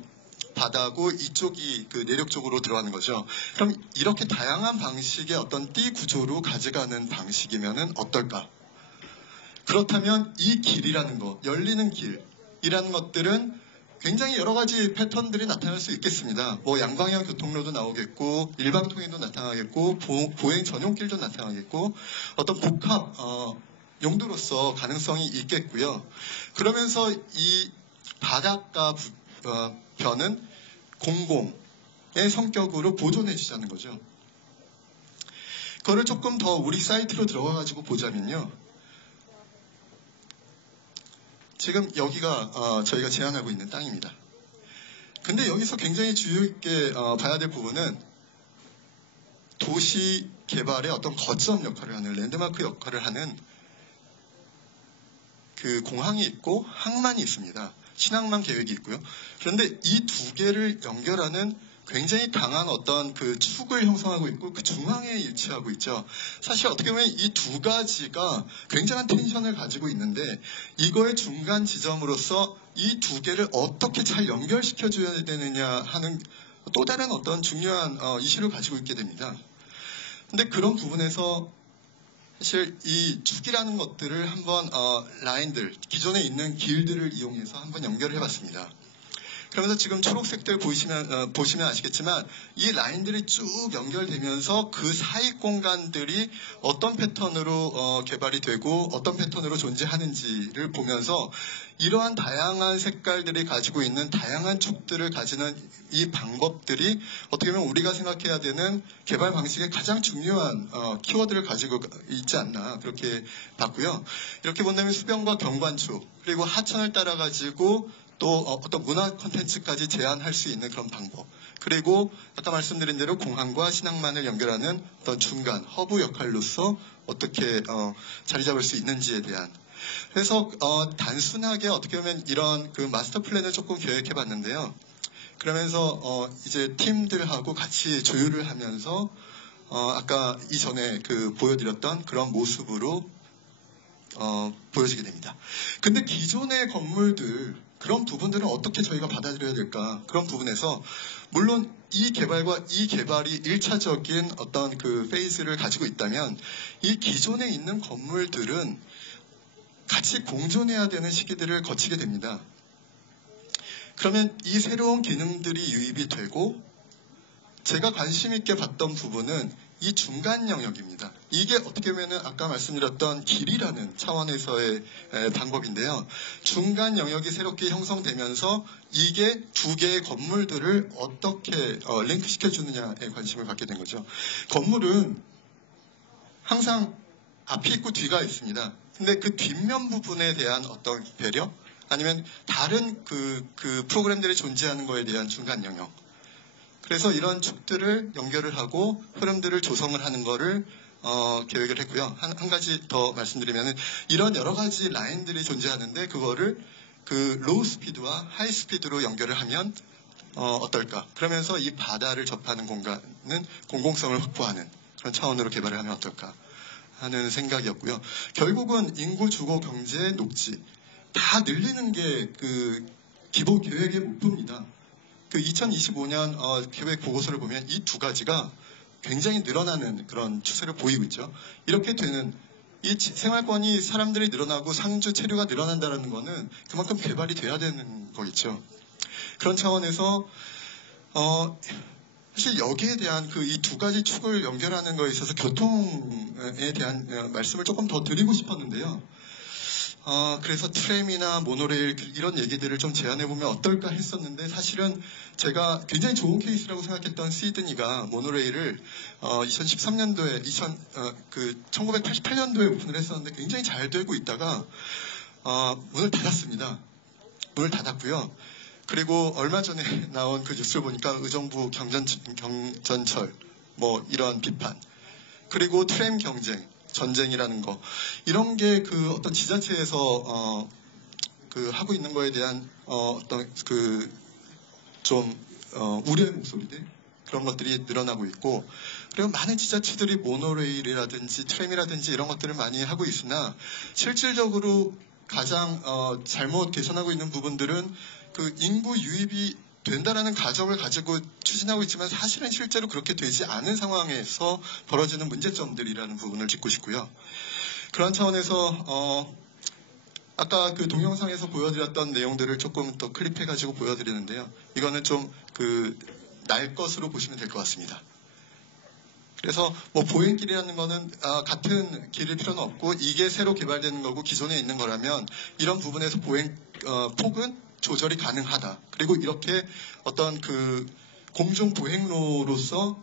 바다고 이쪽이 그 내륙 쪽으로 들어가는 거죠. 그럼 이렇게 다양한 방식의 어떤 띠 구조로 가져가는 방식이면은 어떨까? 그렇다면 이 길이라는 것, 열리는 길이라는 것들은 굉장히 여러 가지 패턴들이 나타날 수 있겠습니다. 뭐 양방향 교통로도 나오겠고, 일방통행도 나타나겠고, 보행 전용길도 나타나겠고, 어떤 복합 용도로서 가능성이 있겠고요. 그러면서 이 바닷가 변은 공공의 성격으로 보존해 주자는 거죠. 그거를 조금 더 우리 사이트로 들어가가지고 보자면요. 지금 여기가 저희가 제안하고 있는 땅입니다. 근데 여기서 굉장히 주의 있게 봐야 될 부분은 도시 개발의 어떤 거점 역할을 하는, 랜드마크 역할을 하는 그 공항이 있고 항만이 있습니다. 신항만 계획이 있고요. 그런데 이 두 개를 연결하는 굉장히 강한 어떤 그 축을 형성하고 있고 그 중앙에 위치하고 있죠. 사실 어떻게 보면 이 두 가지가 굉장한 텐션을 가지고 있는데 이거의 중간 지점으로서 이 두 개를 어떻게 잘 연결시켜줘야 되느냐 하는 또 다른 어떤 중요한 이슈를 가지고 있게 됩니다. 근데 그런 부분에서 사실 이 축이라는 것들을 한번 라인들, 기존에 있는 길들을 이용해서 한번 연결해 봤습니다. 그러면서 지금 초록색들 보시면 아시겠지만 이 라인들이 쭉 연결되면서 그 사이 공간들이 어떤 패턴으로 개발이 되고 어떤 패턴으로 존재하는지를 보면서 이러한 다양한 색깔들이 가지고 있는 다양한 축들을 가지는 이 방법들이 어떻게 보면 우리가 생각해야 되는 개발 방식의 가장 중요한 키워드를 가지고 있지 않나 그렇게 봤고요. 이렇게 본다면 수변과 경관축 그리고 하천을 따라 가지고 또 어떤 문화 콘텐츠까지 제안할 수 있는 그런 방법. 그리고 아까 말씀드린 대로 공항과 신항만을 연결하는 어떤 중간 허브 역할로서 어떻게 자리 잡을 수 있는지에 대한. 그래서 단순하게 어떻게 보면 이런 그 마스터 플랜을 조금 계획해 봤는데요. 그러면서 이제 팀들하고 같이 조율을 하면서 아까 이전에 그 보여드렸던 그런 모습으로 보여지게 됩니다. 근데 기존의 건물들 그런 부분들은 어떻게 저희가 받아들여야 될까? 그런 부분에서 물론 이 개발과 이 개발이 1차적인 어떤 그 페이즈를 가지고 있다면 이 기존에 있는 건물들은 같이 공존해야 되는 시기들을 거치게 됩니다. 그러면 이 새로운 기능들이 유입이 되고 제가 관심 있게 봤던 부분은 이 중간 영역입니다. 이게 어떻게 보면 아까 말씀드렸던 길이라는 차원에서의 방법인데요. 중간 영역이 새롭게 형성되면서 이게 두 개의 건물들을 어떻게 링크시켜주느냐에 관심을 갖게 된 거죠. 건물은 항상 앞이 있고 뒤가 있습니다. 근데 그 뒷면 부분에 대한 어떤 배려? 아니면 다른 그 프로그램들이 존재하는 거에 대한 중간 영역. 그래서 이런 축들을 연결을 하고 흐름들을 조성을 하는 거를 계획을 했고요. 한 가지 더 말씀드리면은 이런 여러 가지 라인들이 존재하는데 그거를 그 로우 스피드와 하이 스피드로 연결을 하면 어떨까? 그러면서 이 바다를 접하는 공간은 공공성을 확보하는 그런 차원으로 개발을 하면 어떨까 하는 생각이었고요. 결국은 인구, 주거, 경제, 녹지 다 늘리는 게 그 기본 계획의 목표입니다. 그 2025년 계획 보고서를 보면 이 두 가지가 굉장히 늘어나는 그런 추세를 보이고 있죠. 이렇게 되는 이 생활권이 사람들이 늘어나고 상주 체류가 늘어난다는 거는 그만큼 개발이 돼야 되는 거겠죠. 그런 차원에서 사실 여기에 대한 그 이 두 가지 축을 연결하는 거에 있어서 교통에 대한 말씀을 조금 더 드리고 싶었는데요. 그래서 트램이나 모노레일 이런 얘기들을 좀 제안해보면 어떨까 했었는데 사실은 제가 굉장히 좋은 케이스라고 생각했던 시드니가 모노레일을 2013년도에 1988년도에 오픈을 했었는데 굉장히 잘 되고 있다가 문을 닫았습니다. 문을 닫았고요. 그리고 얼마 전에 나온 그 뉴스를 보니까 의정부 경전철 뭐 이런 비판 그리고 트램 경쟁 전쟁이라는 거 이런 게 그 어떤 지자체에서 그 하고 있는 거에 대한 어떤 그 좀 우려의 목소리들 그런 것들이 늘어나고 있고 그리고 많은 지자체들이 모노레일이라든지 트램이라든지 이런 것들을 많이 하고 있으나 실질적으로 가장 잘못 개선하고 있는 부분들은 그 인구 유입이 된다라는 가정을 가지고 추진하고 있지만 사실은 실제로 그렇게 되지 않은 상황에서 벌어지는 문제점들이라는 부분을 짚고 싶고요. 그런 차원에서 아까 그 동영상에서 보여드렸던 내용들을 조금 더 클립해가지고 보여드리는데요. 이거는 좀 날 것으로 보시면 될 것 같습니다. 그래서 뭐 보행길이라는 거는 같은 길일 필요는 없고 이게 새로 개발되는 거고 기존에 있는 거라면 이런 부분에서 보행 폭은 조절이 가능하다. 그리고 이렇게 어떤 그 공중 보행로로서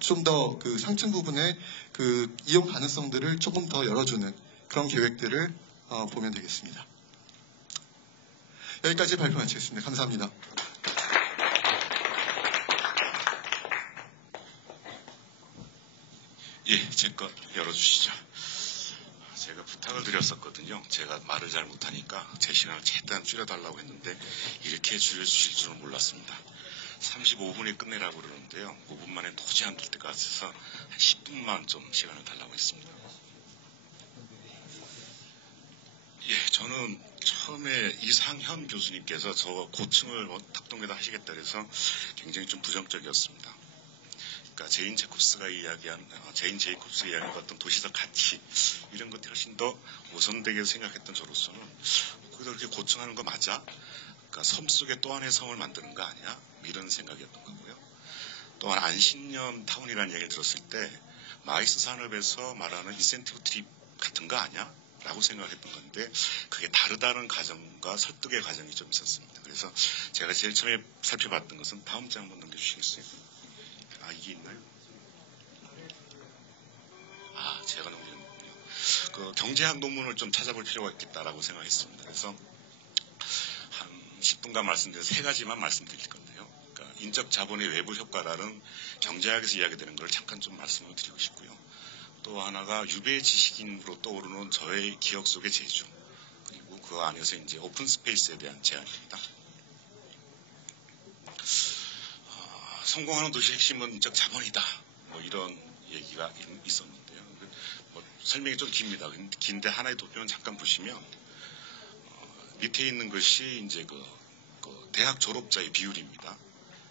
좀 더 그 상층 부분의 그 이용 가능성들을 조금 더 열어주는 그런 계획들을 보면 되겠습니다. 여기까지 발표 마치겠습니다. 감사합니다. 예, 제 것 열어주시죠. 제가 부탁을 드렸었거든요. 제가 말을 잘 못하니까 제 시간을 최대한 줄여달라고 했는데 이렇게 줄여주실 줄은 몰랐습니다. 35분에 끝내라고 그러는데요. 5분 만에 도저히 안 될 것 같아서 한 10분만 좀 시간을 달라고 했습니다. 예, 저는 처음에 이상현 교수님께서 저 고층을 탁동에다 하시겠다 그래서 굉장히 좀 부정적이었습니다. 그러니까 제인 제이콥스가 이야기한 어떤 도시적 가치 이런 것들이 훨씬 더 우선되게 생각했던 저로서는 거기다 그렇게 고층하는 거 맞아? 그러니까 섬 속에 또 하나의 섬을 만드는 거 아니야? 이런 생각이었던 거고요. 또한 안신년 타운이라는 얘기를 들었을 때 마이스 산업에서 말하는 인센티브 트립 같은 거 아니야? 라고 생각했던 건데 그게 다르다는 과정과 설득의 과정이 좀 있었습니다. 그래서 제가 제일 처음에 살펴봤던 것은 다음 장 한번 넘겨주시겠어요? 이게 있나요? 제가 넘겼군요. 그 경제학 논문을 좀 찾아볼 필요가 있겠다라고 생각했습니다. 그래서 한 10분간 말씀드려서 3가지만 말씀드릴 건데요. 그러니까 인적 자본의 외부 효과라는 경제학에서 이야기되는 걸 잠깐 좀 말씀을 드리고 싶고요. 또 하나가 유배 지식인으로 떠오르는 저의 기억 속의 제주 그리고 그 안에서 이제 오픈 스페이스에 대한 제안입니다. 성공하는 도시의 핵심은 인적 자본이다. 뭐 이런 얘기가 있었는데요. 뭐 설명이 좀 깁니다. 긴데 하나의 도표는 잠깐 보시면 밑에 있는 것이 이제 그 대학 졸업자의 비율입니다.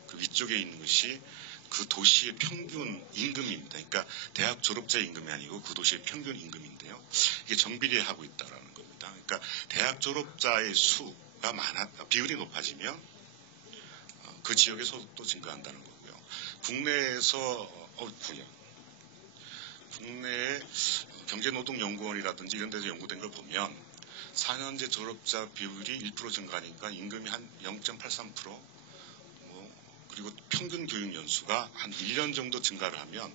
그 위쪽에 있는 것이 그 도시의 평균 임금입니다. 그러니까 대학 졸업자의 임금이 아니고 그 도시의 평균 임금인데요. 이게 정비례하고 있다라는 겁니다. 그러니까 대학 졸업자의 수가 비율이 높아지면 그 지역의 소득도 증가한다는 거고요. 국내의 경제노동연구원이라든지 이런 데서 연구된 걸 보면 4년제 졸업자 비율이 1% 증가하니까 임금이 한 0.83%, 그리고 평균 교육 연수가 한 1년 정도 증가를 하면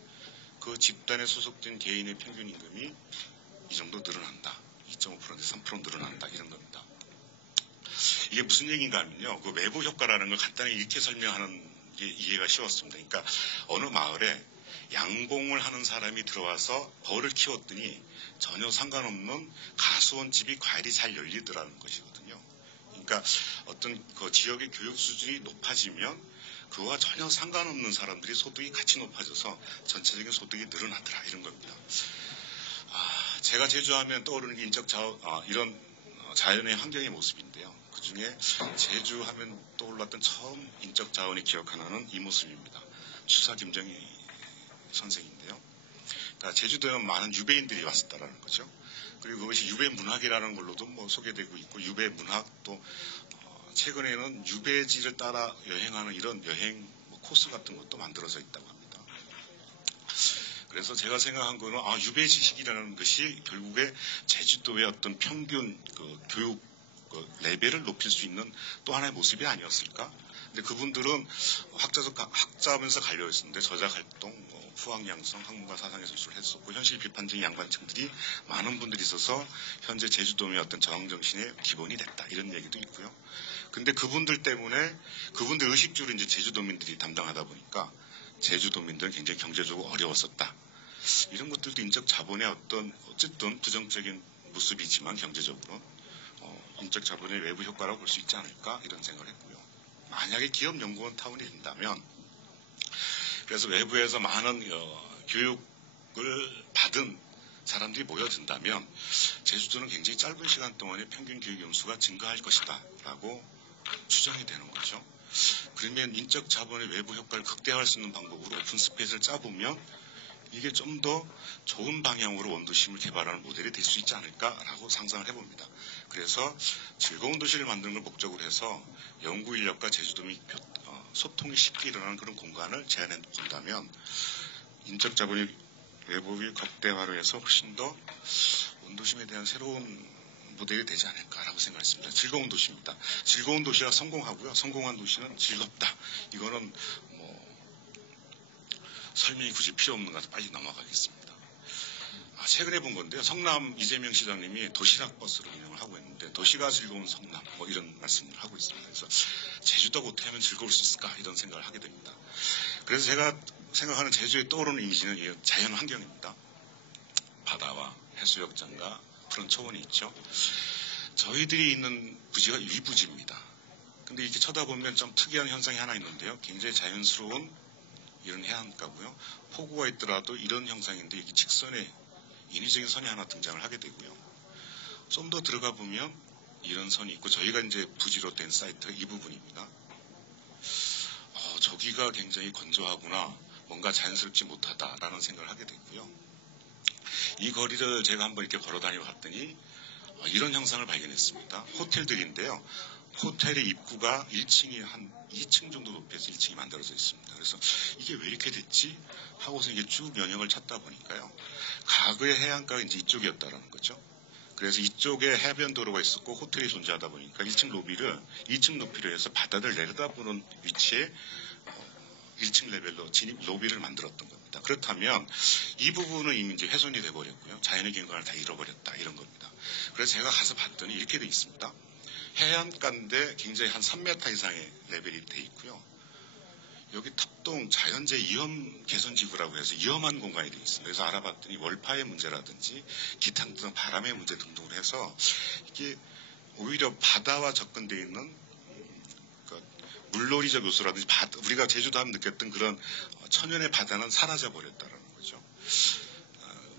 그 집단에 소속된 개인의 평균 임금이 이 정도 늘어난다. 2.5%에서 3% 늘어난다. 이런 겁니다. 이게 무슨 얘기인가 하면요. 그 외부 효과라는 걸 간단히 이렇게 설명하는 게 이해가 쉬웠습니다. 그러니까 어느 마을에 양봉을 하는 사람이 들어와서 벌을 키웠더니 전혀 상관없는 가수원 집이 과일이 잘 열리더라는 것이거든요. 그러니까 어떤 그 지역의 교육 수준이 높아지면 그와 전혀 상관없는 사람들이 소득이 같이 높아져서 전체적인 소득이 늘어나더라. 이런 겁니다. 제가 제주하면 떠오르는 게 이런 자연의 환경의 모습인데요. 그 중에 제주하면 떠올랐던 처음 인적 자원의 기억 하나는 이 모습입니다. 추사 김정희 선생인데요. 그러니까 제주도에는 많은 유배인들이 왔었다라는 거죠. 그리고 그것이 유배 문학이라는 걸로도 뭐 소개되고 있고, 유배 문학 또 최근에는 유배지를 따라 여행하는 이런 여행 뭐 코스 같은 것도 만들어져 있다고 합니다. 그래서 제가 생각한 거는 유배 지식이라는 것이 결국에 제주도의 어떤 평균 교육 레벨을 높일 수 있는 또 하나의 모습이 아니었을까? 근데 그분들은 학자하면서 갈려 있었는데 저작 활동, 후학 양성, 학문과 사상의 소수를 했었고 현실 비판적인 양반층들이 많은 분들이 있어서 현재 제주도민의 어떤 저항 정신의 기본이 됐다 이런 얘기도 있고요. 근데 그분들 때문에 그분들 의식주를 이제 제주도민들이 담당하다 보니까 제주도민들은 굉장히 경제적으로 어려웠었다. 이런 것들도 인적 자본의 어쨌든 부정적인 모습이지만 경제적으로 인적 자본의 외부 효과라고 볼 수 있지 않을까 이런 생각을 했고요. 만약에 기업 연구원 타운이 된다면 그래서 외부에서 많은 교육을 받은 사람들이 모여든다면 제주도는 굉장히 짧은 시간 동안에 평균 교육 연수가 증가할 것이다 라고 추정이 되는 거죠. 그러면 인적 자본의 외부 효과를 극대화할 수 있는 방법으로 오픈 스페이스를 짜보면 이게 좀 더 좋은 방향으로 원도심을 개발하는 모델이 될 수 있지 않을까라고 상상을 해봅니다. 그래서 즐거운 도시를 만드는 걸 목적으로 해서 연구 인력과 제주도민이 소통이 쉽게 일어나는 그런 공간을 제안해 본다면 인적 자본의 외부의 극대화로 해서 훨씬 더 원도심에 대한 새로운 모델이 되지 않을까라고 생각했습니다. 즐거운 도시입니다. 즐거운 도시가 성공하고요. 성공한 도시는 즐겁다. 이거는 설명이 굳이 필요 없는 것 같아서 빨리 넘어가겠습니다. 최근에 본 건데요. 성남 이재명 시장님이 도시락 버스를 운영을 하고 있는데 도시가 즐거운 성남 이런 말씀을 하고 있습니다. 그래서 제주도가 어떻게 하면 즐거울 수 있을까 이런 생각을 하게 됩니다. 그래서 제가 생각하는 제주에 떠오르는 이미지는 이 자연 환경입니다. 바다와 해수욕장과 그런 초원이 있죠. 저희들이 있는 부지가 일부지입니다. 근데 이렇게 쳐다보면 좀 특이한 현상이 하나 있는데요. 굉장히 자연스러운 이런 해안가고요. 폭우가 있더라도 이런 형상인데 이게 직선에 인위적인 선이 하나 등장을 하게 되고요. 좀 더 들어가 보면 이런 선이 있고 저희가 이제 부지로 된 사이트가 이 부분입니다. 저기가 굉장히 건조하구나. 뭔가 자연스럽지 못하다라는 생각을 하게 됐고요. 이 거리를 제가 한번 이렇게 걸어 다니고 갔더니 이런 형상을 발견했습니다. 호텔들인데요. 호텔의 입구가 1층이 한 2층 정도 높이에서 1층이 만들어져 있습니다. 그래서 이게 왜 이렇게 됐지? 하고서 이게 쭉 연역을 찾다 보니까요. 과거의 해안가가 이제 이쪽이었다라는 거죠. 그래서 이쪽에 해변 도로가 있었고 호텔이 존재하다 보니까 1층 로비를 2층 높이로 해서 바다를 내려다보는 위치에 1층 레벨로 진입 로비를 만들었던 겁니다. 그렇다면 이 부분은 이미 이제 훼손이 돼버렸고요. 자연의 경관을 다 잃어버렸다 이런 겁니다. 그래서 제가 가서 봤더니 이렇게 돼 있습니다. 해안가인데 굉장히 한 3m 이상의 레벨이 돼 있고요. 여기 탑동 자연재 위험 개선 지구라고 해서 위험한 공간이 돼 있습니다. 그래서 알아봤더니 월파의 문제라든지 기타 등 바람의 문제 등등으로 해서 이게 오히려 바다와 접근되어 있는 물놀이적 요소라든지 우리가 제주도 하면 느꼈던 그런 천연의 바다는 사라져 버렸다는 거죠.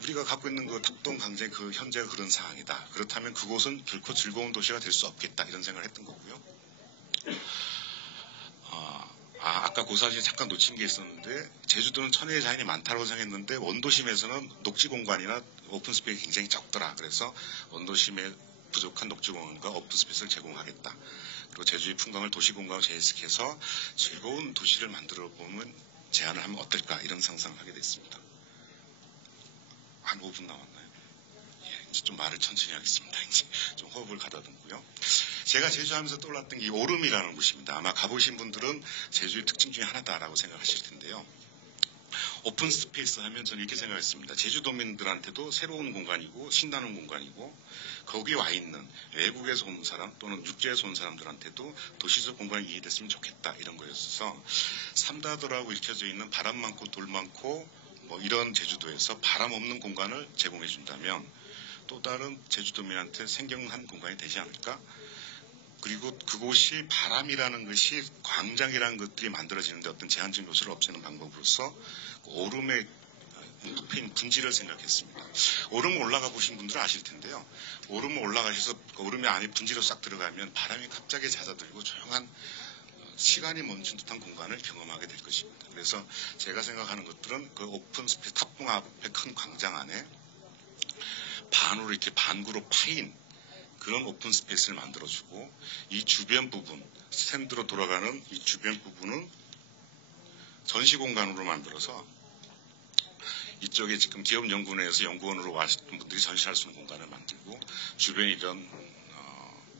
우리가 갖고 있는 그 탑동 강제 그 현재가 그런 상황이다. 그렇다면 그곳은 결코 즐거운 도시가 될 수 없겠다. 이런 생각을 했던 거고요. 아까 그 사실 잠깐 놓친 게 있었는데 제주도는 천혜의 자연이 많다고 생각했는데 원도심에서는 녹지공간이나 오픈스페이스가 굉장히 적더라. 그래서 원도심에 부족한 녹지공간과 오픈스페이스를 제공하겠다. 그리고 제주의 풍광을 도시공간으로 재해석해서 즐거운 도시를 만들어 보면 제안을 하면 어떨까 이런 상상을 하게 됐습니다. 한 5분 남았나요? 이제 좀 말을 천천히 하겠습니다. 이제 좀 호흡을 가다듬고요. 제가 제주하면서 떠올랐던 게 오름이라는 곳입니다. 아마 가보신 분들은 제주의 특징 중에 하나다라고 생각하실 텐데요. 오픈 스페이스 하면 저는 이렇게 생각했습니다. 제주도민들한테도 새로운 공간이고 신나는 공간이고 거기 와 있는 외국에서 온 사람 또는 육지에서 온 사람들한테도 도시적 공간이 이해됐으면 좋겠다 이런 거였어서 삼다도라고 읽혀져 있는 바람 많고 돌 많고 이런 제주도에서 바람 없는 공간을 제공해 준다면 또 다른 제주도민한테 생경한 공간이 되지 않을까? 그리고 그곳이 바람이라는 것이 광장이라는 것들이 만들어지는데 어떤 제한적 요소를 없애는 방법으로서 오름의 높인 분지를 생각했습니다. 오름 올라가 보신 분들은 아실 텐데요. 오름 올라가셔서 오름의 안에 분지로 싹 들어가면 바람이 갑자기 잦아들고 조용한 시간이 멈춘 듯한 공간을 경험하게 될 것입니다. 그래서 제가 생각하는 것들은 그 오픈 스페이스 탑봉 앞에 큰 광장 안에 반으로 이렇게 반구로 파인 그런 오픈 스페이스를 만들어주고 이 주변 부분, 스탠드로 돌아가는 이 주변 부분은 전시 공간으로 만들어서 이쪽에 지금 기업연구원에서 연구원으로 와셨던 분들이 전시할 수 있는 공간을 만들고 주변에 이런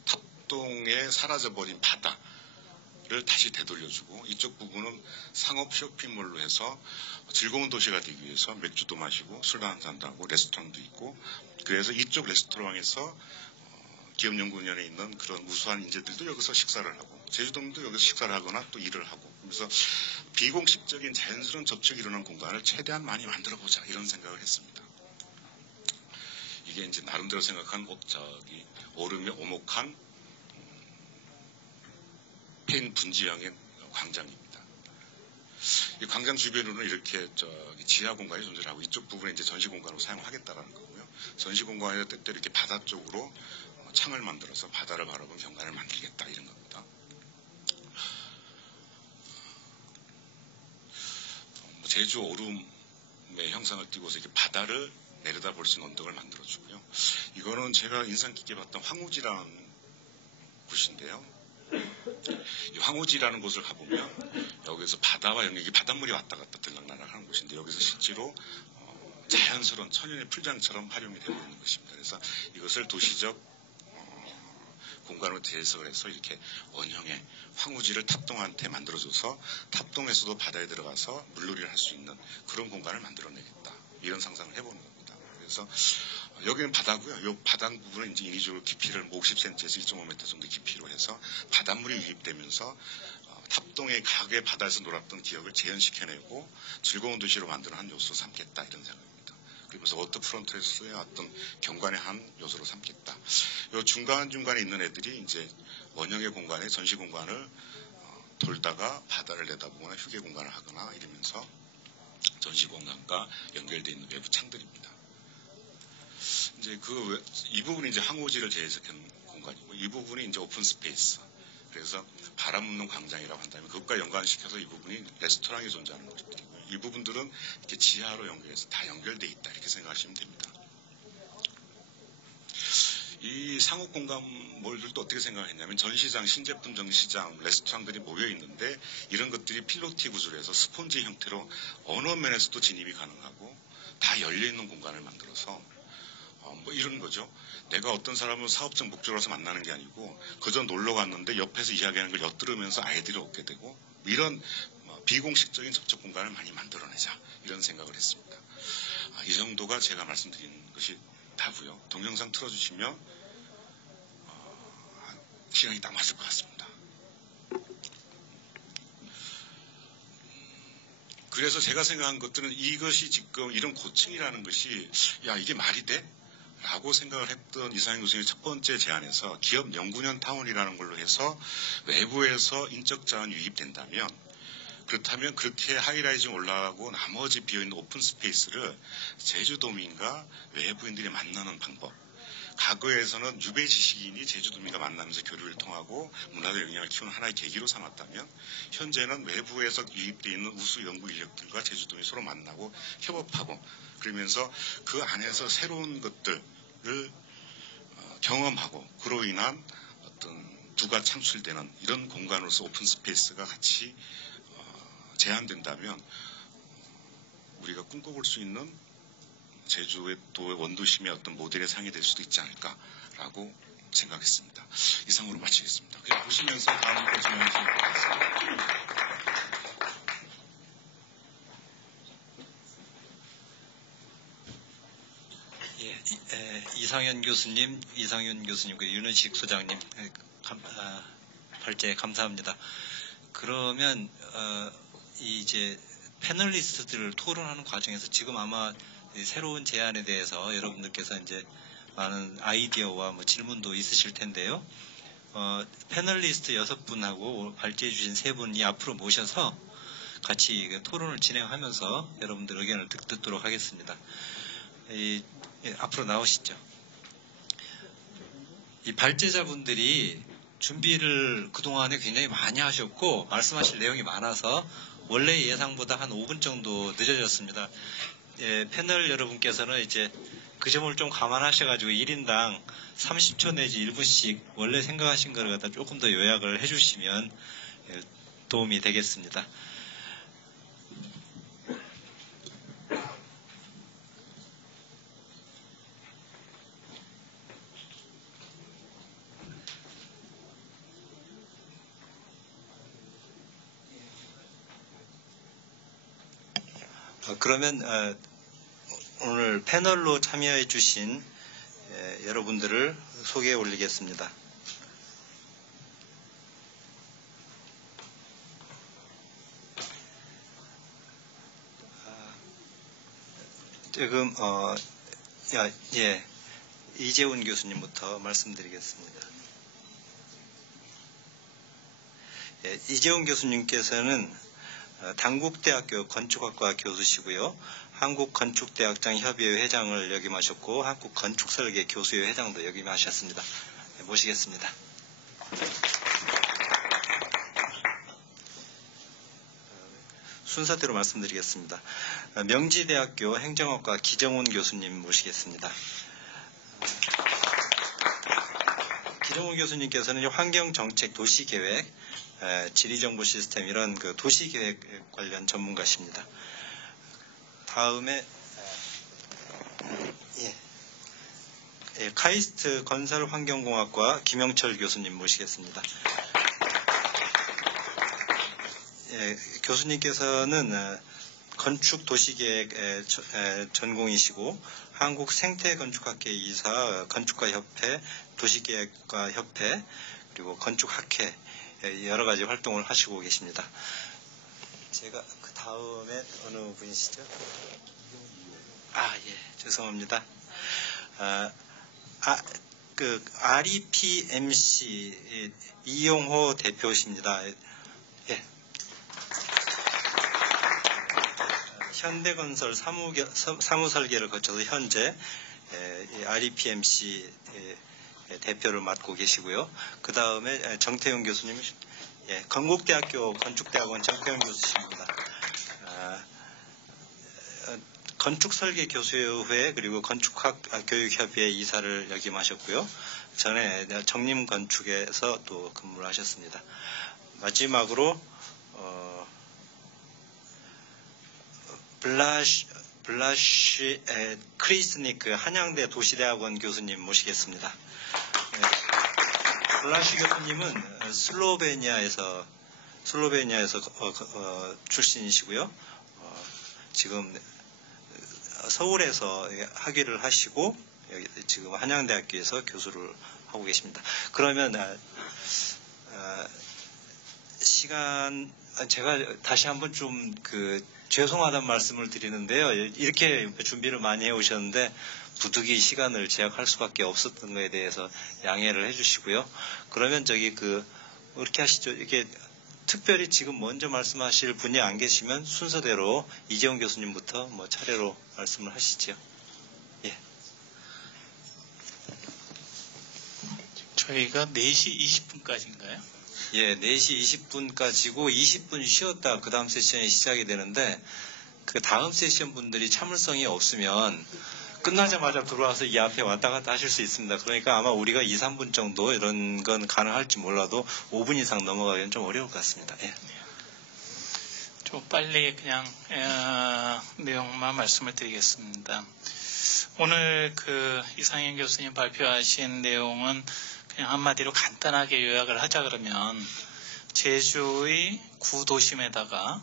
탑동에 사라져버린 바다를 다시 되돌려주고 이쪽 부분은 상업 쇼핑몰로 해서 즐거운 도시가 되기 위해서 맥주도 마시고 술 한잔도 하고 레스토랑도 있고 그래서 이쪽 레스토랑에서 기업연구원에 있는 그런 우수한 인재들도 여기서 식사를 하고 제주도민도 여기서 식사를 하거나 또 일을 하고 그래서 비공식적인 자연스러운 접촉이 일어난 공간을 최대한 많이 만들어보자 이런 생각을 했습니다. 이게 이제 나름대로 생각한 오름에 오목한 페인 분지형의 광장입니다. 이 광장 주변으로는 이렇게 지하 공간이 존재하고 이쪽 부분에 이제 전시 공간으로 사용하겠다라는 거고요. 전시 공간에 때때 이렇게 바다 쪽으로 창을 만들어서 바다를 바라보는 경관을 만들겠다 이런 겁니다. 제주 오름의 형상을 띄고서 이렇게 바다를 내려다볼 수 있는 언덕을 만들어주고요. 이거는 제가 인상 깊게 봤던 황우지라는 곳인데요. 이 황우지라는 곳을 가보면 여기서 바다와 연결이 바닷물이 왔다 갔다 들락날락 하는 곳인데 여기서 실제로 자연스러운 천연의 풀장처럼 활용이 되고 있는 것입니다. 그래서 이것을 도시적 공간으로 재해석을 해서 이렇게 원형의 황우지를 탑동한테 만들어줘서 탑동에서도 바다에 들어가서 물놀이를 할 수 있는 그런 공간을 만들어내겠다. 이런 상상을 해보는 겁니다. 그래서 여기는 바다고요. 이 바닥 부분은 이제 인위적으로 깊이를 50cm에서 2.5m 정도 깊이로 해서 바닷물이 유입되면서 탑동의 가게 바다에서 놀았던 기억을 재현시켜내고 즐거운 도시로 만드는 한 요소 삼겠다 이런 생각입니다. 그러면서 워터프론트에서의 어떤 경관의 한 요소로 삼겠다. 요 중간중간에 있는 애들이 이제 원형의 공간에 전시 공간을 돌다가 바다를 내다보거나 휴게 공간을 하거나 이러면서 전시 공간과 연결되어 있는 외부 창들입니다. 이제 이 부분이 이제 항우지를 재해석한 공간이고 이 부분이 이제 오픈 스페이스. 그래서 바람 없는 광장이라고 한다면 그것과 연관시켜서 이 부분이 레스토랑이 존재하는 것들이고요. 이 부분들은 이렇게 지하로 연결해서 다 연결되어 있다 이렇게 생각하시면 됩니다. 이 상업 공간몰들도 어떻게 생각했냐면 전시장, 신제품 전시장, 레스토랑들이 모여 있는데 이런 것들이 필로티 구조로 해서 스폰지 형태로 어느 면에서도 진입이 가능하고 다 열려 있는 공간을 만들어서 뭐 이런 거죠. 내가 어떤 사람을 사업적 목적으로서 만나는 게 아니고 그저 놀러 갔는데 옆에서 이야기하는 걸 엿들으면서 아이디어를 얻게 되고 이런 비공식적인 접촉 공간을 많이 만들어내자 이런 생각을 했습니다. 이 정도가 제가 말씀드리는 것이 다고요. 동영상 틀어주시면 시간이 딱 맞을 것 같습니다. 그래서 제가 생각한 것들은 이것이 지금 이런 고층이라는 것이 야 이게 말이 돼? 라고 생각을 했던 이상현 교수님의 첫 번째 제안에서 기업 연구년 타운이라는 걸로 해서 외부에서 인적 자원이 유입된다면 그렇다면 그렇게 하이라이즈 올라가고 나머지 비어있는 오픈 스페이스를 제주도민과 외부인들이 만나는 방법. 과거에서는 유배 지식인이 제주도민과 만나면서 교류를 통하고 문화적 영향을 키우는 하나의 계기로 삼았다면 현재는 외부에서 유입되어 있는 우수 연구 인력들과 제주도민이 서로 만나고 협업하고 그러면서 그 안에서 새로운 것들을 경험하고 그로 인한 어떤 두가 창출되는 이런 공간으로서 오픈 스페이스가 같이 제한된다면 우리가 꿈꿔볼 수 있는 제주의 도의 원도심의 어떤 모델의 상이 될 수도 있지 않을까라고 생각했습니다. 이상으로 마치겠습니다. 그냥 보시면서 다음으로 진행해 주시면 되겠습니다. 이상현 교수님, 이상윤 교수님, 윤은식 소장님 발제 감사합니다. 그러면 이제 패널리스트들을 토론하는 과정에서 지금 아마 새로운 제안에 대해서 여러분들께서 이제 많은 아이디어와 뭐 질문도 있으실 텐데요. 패널리스트 6분하고 발제해 주신 3분이 앞으로 모셔서 같이 토론을 진행하면서 여러분들 의견을 듣도록 하겠습니다. 앞으로 나오시죠. 이 발제자분들이 준비를 그동안에 굉장히 많이 하셨고 말씀하실 내용이 많아서 원래 예상보다 한 5분 정도 늦어졌습니다. 예, 패널 여러분께서는 이제 그 점을 좀 감안하셔가지고 1인당 30초 내지 1분씩 원래 생각하신 거를 갖다 조금 더 요약을 해주시면 도움이 되겠습니다. 그러면 오늘 패널로 참여해 주신 여러분들을 소개해 올리겠습니다. 지금 이재훈 교수님부터 말씀드리겠습니다. 이재훈 교수님께서는 단국대학교 건축학과 교수시고요. 한국건축대학장협의회 회장을 역임하셨고 한국건축설계 교수회 회장도 역임하셨습니다. 모시겠습니다. 순서대로 말씀드리겠습니다. 명지대학교 행정학과 기정훈 교수님 모시겠습니다. 기정훈 교수님께서는 환경정책, 도시계획, 지리정보 시스템 이런 그 도시계획 관련 전문가십니다. 다음에 카이스트 건설환경공학과 김영철 교수님 모시겠습니다. 교수님께서는 건축 도시계획 전공이시고 한국생태건축학회 이사, 건축가협회, 도시계획가협회 그리고 건축학회 여러 가지 활동을 하시고 계십니다. 제가 그 다음에 어느 분이시죠? 죄송합니다. 그 REPMC 이용호 대표십니다. 현대건설 사무설계를 거쳐서 현재 REPMC 대표를 맡고 계시고요. 그 다음에 정태용 교수님, 건국대학교 건축대학원 정태용 교수십니다. 건축설계교수회 그리고 건축학교육협의회 이사를 역임하셨고요. 전에 정림건축에서 또 근무를 하셨습니다. 마지막으로 블라시 크리스니크 한양대 도시대학원 교수님 모시겠습니다. 블라시 교수님은 슬로베니아에서 출신이시고요. 지금 서울에서 학위를 하시고 지금 한양대학교에서 교수를 하고 계십니다. 그러면 시간 제가 다시 한번 좀 죄송하다는 말씀을 드리는데요. 이렇게 준비를 많이 해오셨는데 부득이 시간을 제약할 수밖에 없었던 것에 대해서 양해를 해주시고요. 그러면 이렇게 하시죠. 이게 특별히 지금 먼저 말씀하실 분이 안 계시면 순서대로 이재훈 교수님부터 차례로 말씀을 하시죠. 예. 저희가 4시 20분까지인가요? 예, 4시 20분까지고 20분 쉬었다 그 다음 세션이 시작이 되는데 그 다음 세션 분들이 참을성이 없으면 끝나자마자 들어와서 이 앞에 왔다 갔다 하실 수 있습니다. 그러니까 아마 우리가 2, 3분 정도 이런 건 가능할지 몰라도 5분 이상 넘어가기는 좀 어려울 것 같습니다. 예. 좀 빨리 그냥 내용만 말씀을 드리겠습니다. 오늘 이상현 교수님 발표하신 내용은 그냥 한마디로 간단하게 요약을 하자 그러면 제주의 구도심에다가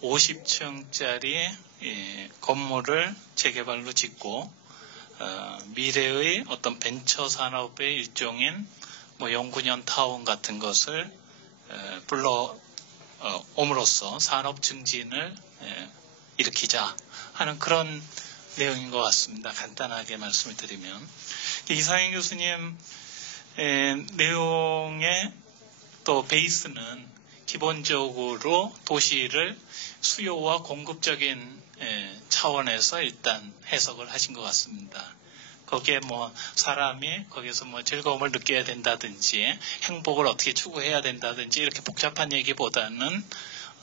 50층짜리 건물을 재개발로 짓고 미래의 어떤 벤처 산업의 일종인 연구년 타운 같은 것을 불러옴으로써 산업 증진을 일으키자 하는 그런 내용인 것 같습니다. 간단하게 말씀을 드리면 이상현 교수님 내용의 또 베이스는 기본적으로 도시를 수요와 공급적인 차원에서 일단 해석을 하신 것 같습니다. 거기에 뭐 사람이 거기서 뭐 즐거움을 느껴야 된다든지 행복을 어떻게 추구해야 된다든지 이렇게 복잡한 얘기보다는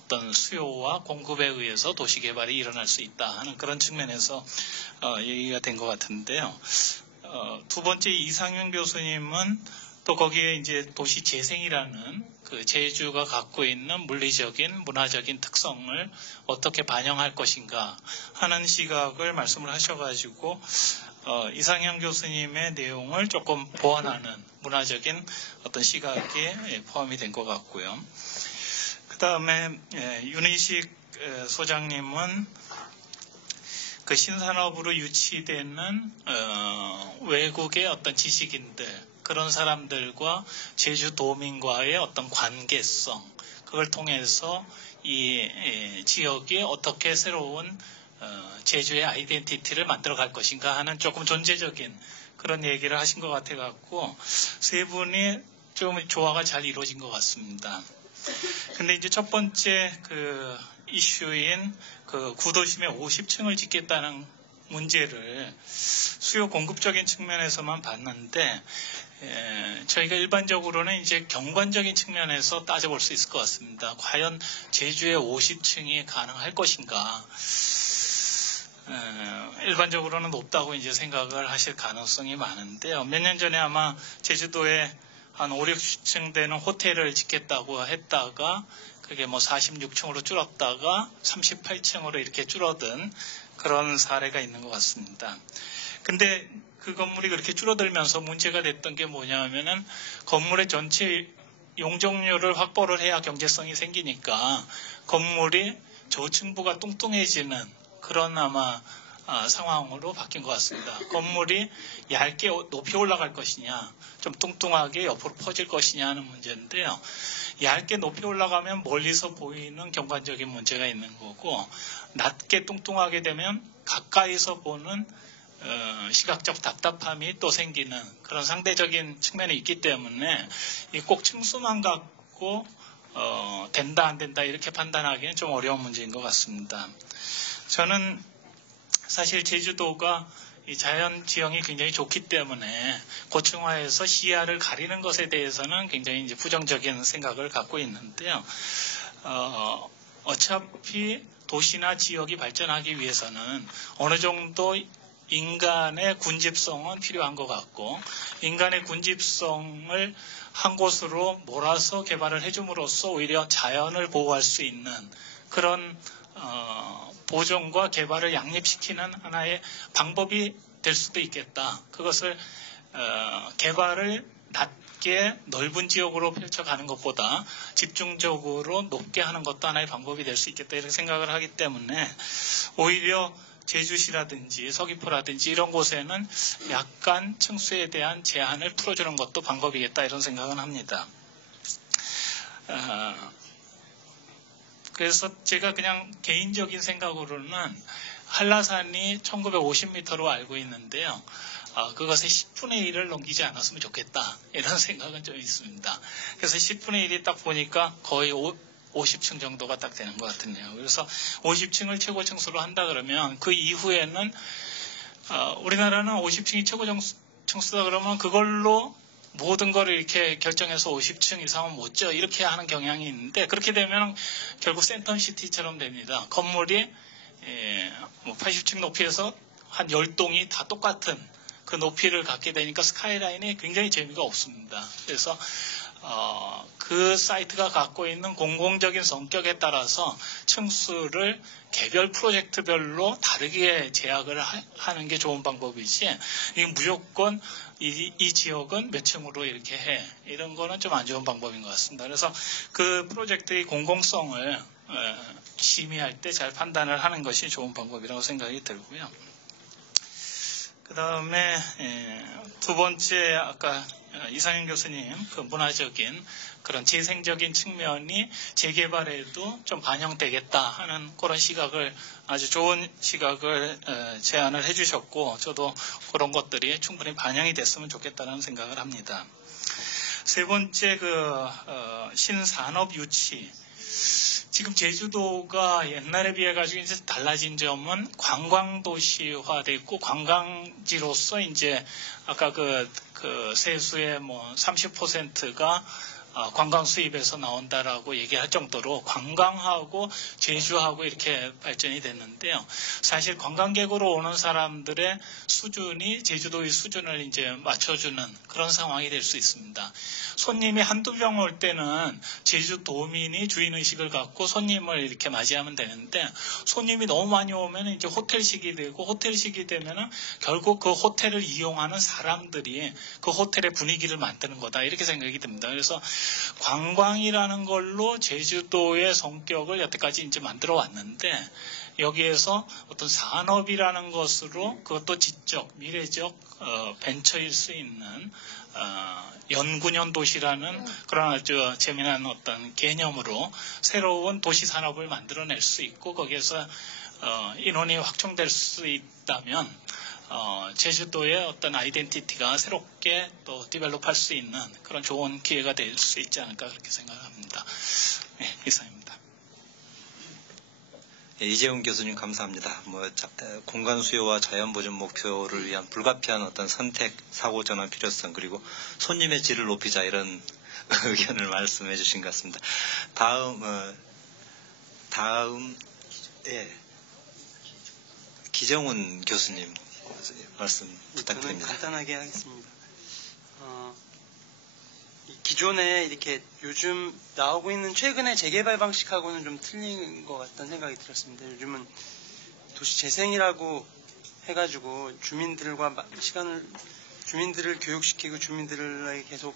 어떤 수요와 공급에 의해서 도시 개발이 일어날 수 있다 하는 그런 측면에서 얘기가 된 것 같은데요. 두 번째 이상윤 교수님은 또 거기에 이제 도시 재생이라는 그 제주가 갖고 있는 물리적인 문화적인 특성을 어떻게 반영할 것인가 하는 시각을 말씀을 하셔가지고 이상현 교수님의 내용을 조금 보완하는 문화적인 어떤 시각이 포함이 된 것 같고요. 그 다음에 윤희식 소장님은 그 신산업으로 유치되는 외국의 어떤 지식인들 그런 사람들과 제주도민과의 어떤 관계성 그걸 통해서 이 지역이 어떻게 새로운 제주의 아이덴티티를 만들어갈 것인가 하는 조금 존재적인 그런 얘기를 하신 것 같아 갖고 세 분이 좀 조화가 잘 이루어진 것 같습니다. 근데 이제 첫 번째 그 이슈인 그 구도심에 50층을 짓겠다는 문제를 수요 공급적인 측면에서만 봤는데 저희가 일반적으로는 이제 경관적인 측면에서 따져볼 수 있을 것 같습니다. 과연 제주에 50층이 가능할 것인가? 일반적으로는 높다고 이제 생각을 하실 가능성이 많은데요. 몇 년 전에 아마 제주도에 한 5, 60층 되는 호텔을 짓겠다고 했다가 그게 뭐 46층으로 줄었다가 38층으로 이렇게 줄어든 그런 사례가 있는 것 같습니다. 근데 그 건물이 그렇게 줄어들면서 문제가 됐던 게 뭐냐면은 건물의 전체 용적률을 확보를 해야 경제성이 생기니까 건물이 저층부가 뚱뚱해지는 그런 아마 상황으로 바뀐 것 같습니다. 건물이 얇게 높이 올라갈 것이냐, 좀 뚱뚱하게 옆으로 퍼질 것이냐 하는 문제인데요. 얇게 높이 올라가면 멀리서 보이는 경관적인 문제가 있는 거고, 낮게 뚱뚱하게 되면 가까이서 보는 시각적 답답함이 또 생기는 그런 상대적인 측면이 있기 때문에 꼭 층수만 갖고 된다 안 된다 이렇게 판단하기는 좀 어려운 문제인 것 같습니다. 저는 사실 제주도가 이 자연 지형이 굉장히 좋기 때문에 고층화해서 시야를 가리는 것에 대해서는 굉장히 이제 부정적인 생각을 갖고 있는데요. 어차피 도시나 지역이 발전하기 위해서는 어느 정도 인간의 군집성은 필요한 것 같고, 인간의 군집성을 한 곳으로 몰아서 개발을 해줌으로써 오히려 자연을 보호할 수 있는 그런 보존과 개발을 양립시키는 하나의 방법이 될 수도 있겠다. 그것을 개발을 낮게 넓은 지역으로 펼쳐가는 것보다 집중적으로 높게 하는 것도 하나의 방법이 될 수 있겠다 이렇게 생각을 하기 때문에 오히려 제주시라든지 서귀포라든지 이런 곳에는 약간 층수에 대한 제한을 풀어주는 것도 방법이겠다 이런 생각은 합니다. 그래서 제가 그냥 개인적인 생각으로는 한라산이 1950m로 알고 있는데요. 그것의 10분의 1을 넘기지 않았으면 좋겠다. 이런 생각은 좀 있습니다. 그래서 10분의 1이 딱 보니까 거의 50층 정도가 딱 되는 것 같네요. 그래서 50층을 최고 층수로 한다 그러면 그 이후에는 우리나라는 50층이 최고 층수다 그러면 그걸로 모든 걸 이렇게 결정해서 50층 이상은 못 져 이렇게 하는 경향이 있는데 그렇게 되면 결국 센텀시티처럼 됩니다. 건물이 80층 높이에서 한 10동이 다 똑같은 그 높이를 갖게 되니까 스카이라인이 굉장히 재미가 없습니다. 그래서 그 사이트가 갖고 있는 공공적인 성격에 따라서 층수를 개별 프로젝트별로 다르게 제약을 하는 게 좋은 방법이지 이게 무조건 이 지역은 몇 층으로 이렇게 해 이런 거는 좀 안 좋은 방법인 것 같습니다. 그래서 그 프로젝트의 공공성을 심의할 때 잘 판단을 하는 것이 좋은 방법이라고 생각이 들고요. 그 다음에 두 번째 아까 이상윤 교수님 그 문화적인 그런 재생적인 측면이 재개발에도 좀 반영되겠다 하는 그런 시각을 아주 좋은 시각을 제안을 해주셨고 저도 그런 것들이 충분히 반영이 됐으면 좋겠다는 생각을 합니다. 세 번째 그 신산업 유치 지금 제주도가 옛날에 비해 가지고 이제 달라진 점은 관광 도시화돼 있고 관광지로서 이제 아까 그 세수의 뭐 30%가 관광 수입에서 나온다라고 얘기할 정도로 관광하고 제주하고 이렇게 발전이 됐는데요. 사실 관광객으로 오는 사람들의 수준이 제주도의 수준을 이제 맞춰주는 그런 상황이 될 수 있습니다. 손님이 한두 명 올 때는 제주도민이 주인의식을 갖고 손님을 이렇게 맞이하면 되는데 손님이 너무 많이 오면 이제 호텔식이 되고 호텔식이 되면은 결국 그 호텔을 이용하는 사람들이 그 호텔의 분위기를 만드는 거다 이렇게 생각이 듭니다. 그래서 관광이라는 걸로 제주도의 성격을 여태까지 이제 만들어 왔는데 여기에서 어떤 산업이라는 것으로 그것도 지적, 미래적 벤처일 수 있는 연구년 도시라는 그런 아주 재미난 어떤 개념으로 새로운 도시 산업을 만들어낼 수 있고 거기에서 인원이 확충될 수 있다면 제주도의 어떤 아이덴티티가 새롭게 또 디벨롭할 수 있는 그런 좋은 기회가 될 수 있지 않을까 그렇게 생각합니다. 네, 이상입니다. 예, 이재훈 교수님 감사합니다. 공간 수요와 자연 보존 목표를 위한 불가피한 어떤 선택, 사고 전환 필요성 그리고 손님의 질을 높이자 이런 의견을 말씀해 주신 것 같습니다. 다음 기정훈 교수님 말씀 부탁드립니다. 저는 간단하게 하겠습니다. 기존에 이렇게 요즘 나오고 있는 최근의 재개발 방식하고는 좀 틀린 것 같다는 생각이 들었습니다. 요즘은 도시 재생이라고 해가지고 주민들을 교육시키고 주민들에게 계속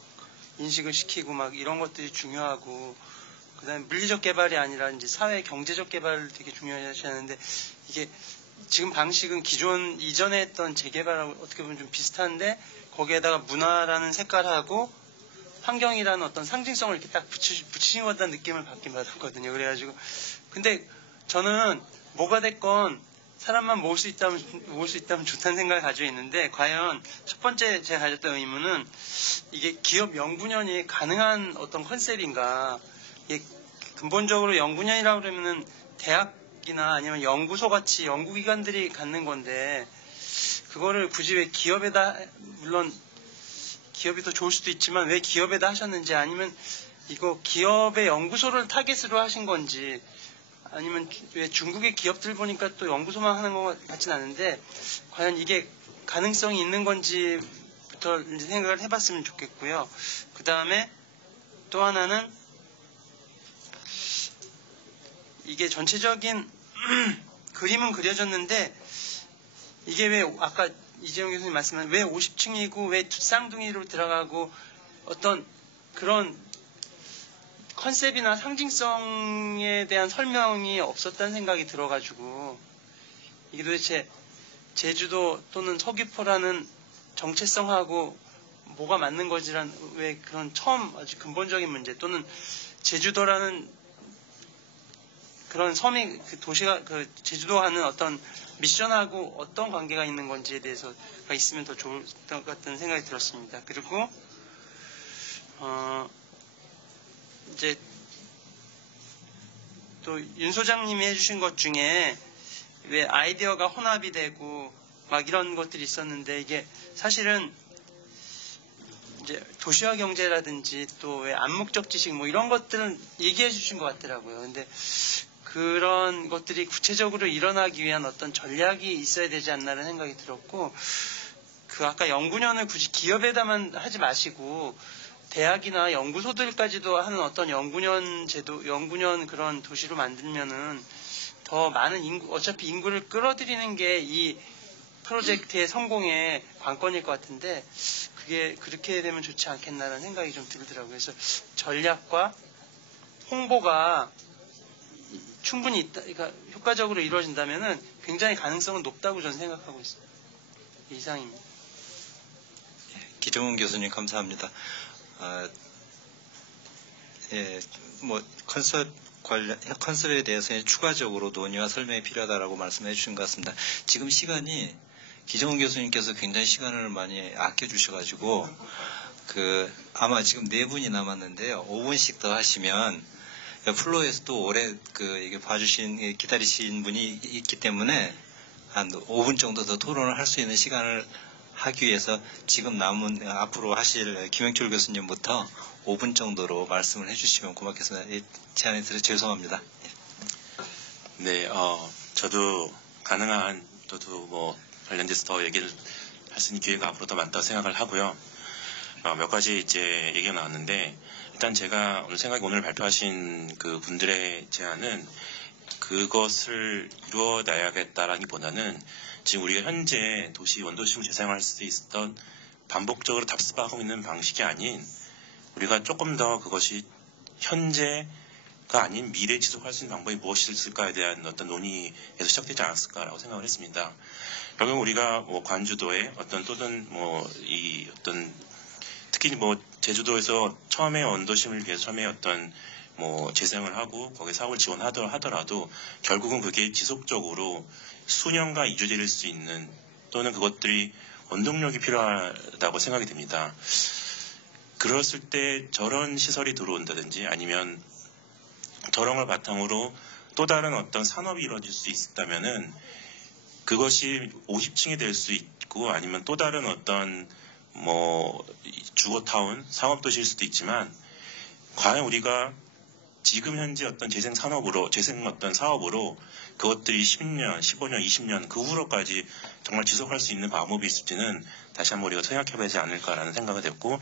인식을 시키고 막 이런 것들이 중요하고 그다음에 물리적 개발이 아니라 이제 사회 경제적 개발을 되게 중요시 하는데 이게 지금 방식은 기존 이전에 했던 재개발하고 어떻게 보면 좀 비슷한데 거기에다가 문화라는 색깔하고 환경이라는 어떤 상징성을 이렇게 딱 붙이신 것 같다는 느낌을 받긴 받았거든요. 그래가지고 근데 저는 뭐가 됐건 사람만 모을 수 있다면 좋다는 생각을 가지고 있는데 과연 첫 번째 제가 가졌던 의문은 이게 기업 연구년이 가능한 어떤 컨셉인가. 이게 근본적으로 연구년이라고 그러면은 대학이나 아니면 연구소 같이 연구기관들이 갖는 건데 그거를 굳이 왜 기업에다 물론 기업이 더 좋을 수도 있지만 왜 기업에다 하셨는지 아니면 이거 기업의 연구소를 타겟으로 하신 건지 아니면 왜 중국의 기업들 보니까 또 연구소만 하는 것 같진 않은데 과연 이게 가능성이 있는 건지부터 생각을 해봤으면 좋겠고요. 그 다음에 또 하나는 이게 전체적인 그림은 그려졌는데 이게 왜 아까 이재용 교수님 말씀한 왜 50층이고 왜 쌍둥이로 들어가고 어떤 그런 컨셉이나 상징성에 대한 설명이 없었다는 생각이 들어가지고 이게 도대체 제주도 또는 서귀포라는 정체성하고 뭐가 맞는 거지란 왜 그런 처음 아주 근본적인 문제 또는 제주도라는 그런 섬이 그 도시가 그 제주도 하는 어떤 미션하고 어떤 관계가 있는 건지에 대해서가 있으면 더 좋을 것 같다는 생각이 들었습니다. 그리고 이제 또 윤 소장님이 해주신 것 중에 왜 아이디어가 혼합이 되고 막 이런 것들이 있었는데 이게 사실은 이제 도시화 경제라든지 또 왜 암묵적 지식 뭐 이런 것들은 얘기해 주신 것 같더라고요. 근데 그런 것들이 구체적으로 일어나기 위한 어떤 전략이 있어야 되지 않나라는 생각이 들었고 그 아까 연구년을 굳이 기업에다만 하지 마시고 대학이나 연구소들까지도 하는 어떤 연구년 제도, 연구년 그런 도시로 만들면은 더 많은 인구, 어차피 인구를 끌어들이는 게 이 프로젝트의 성공의 관건일 것 같은데 그게 그렇게 되면 좋지 않겠나라는 생각이 좀 들더라고요. 그래서 전략과 홍보가 충분히 있다, 그러니까 효과적으로 이루어진다면은 굉장히 가능성은 높다고 저는 생각하고 있습니다. 이상입니다. 기정훈 교수님 감사합니다. 컨셉에 대해서 추가적으로 논의와 설명이 필요하다라고 말씀해 주신 것 같습니다. 지금 시간이 기정훈 교수님께서 굉장히 시간을 많이 아껴주셔가지고 아마 지금 4분이 남았는데요. 5분씩 더 하시면 플로에서도 오래 이게 기다리신 분이 있기 때문에 한 5분 정도 더 토론을 할 수 있는 시간을 하기 위해서 지금 앞으로 하실 김영철 교수님부터 5분 정도로 말씀을 해주시면 고맙겠습니다. 제안에 들어 죄송합니다. 네, 저도 가능한 저도 뭐 관련돼서 더 얘기를 할 수 있는 기회가 앞으로 더 많다고 생각을 하고요. 몇 가지 이제 얘기가 나왔는데 일단 제가 오늘 발표하신 그 분들의 제안은 그것을 이루어내야겠다라기보다는 지금 우리가 현재 원도심을 재사용할 수 있었던 반복적으로 답습하고 있는 방식이 아닌 우리가 조금 더 그것이 현재가 아닌 미래 지속할 수 있는 방법이 무엇이 있을까에 대한 어떤 논의에서 시작되지 않았을까라고 생각을 했습니다. 결국 우리가 뭐 관주도에 특히 제주도에서 처음에 원도심을 위해서 처음에 재생을 하고 거기에 사업을 지원하더라도 결국은 그게 지속적으로 수년간 이주될 수 있는 또는 그것들이 원동력이 필요하다고 생각이 됩니다. 그랬을 때 저런 시설이 들어온다든지 아니면 저런 걸 바탕으로 또 다른 어떤 산업이 이루어질 수 있다면은 그것이 50층이 될 수 있고 아니면 또 다른 어떤 주거타운, 상업도시일 수도 있지만 과연 우리가 지금 현재 어떤 재생 사업으로 그것들이 10년, 15년, 20년 그 후로까지 정말 지속할 수 있는 방법이 있을지는 다시 한번 우리가 생각해봐야지 않을까라는 생각이 됐고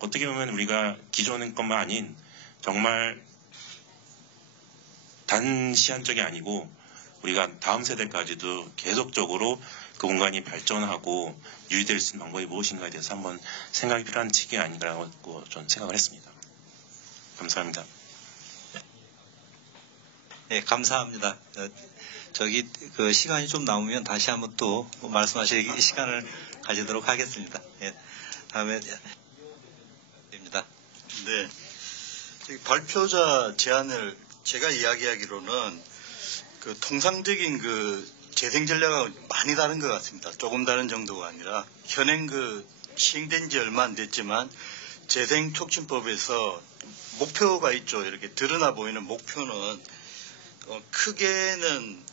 어떻게 보면 우리가 기존의 것만 아닌 정말 단시한적이 아니고 우리가 다음 세대까지도 계속적으로 그 공간이 발전하고 유지될 수 있는 방법이 무엇인가에 대해서 한번 생각이 필요한 시기가 아닌가라고 저는 생각을 했습니다. 감사합니다. 네, 감사합니다. 시간이 좀 남으면 다시 한번 또 말씀하실 시간을 가지도록 하겠습니다. 네, 다음에 입니다. 네, 발표자 제안을 제가 이야기하기로는 통상적인 재생 전략하고 많이 다른 것 같습니다. 조금 다른 정도가 아니라 현행 시행된 지 얼마 안 됐지만 재생촉진법에서 목표가 있죠. 이렇게 드러나 보이는 목표는 크게는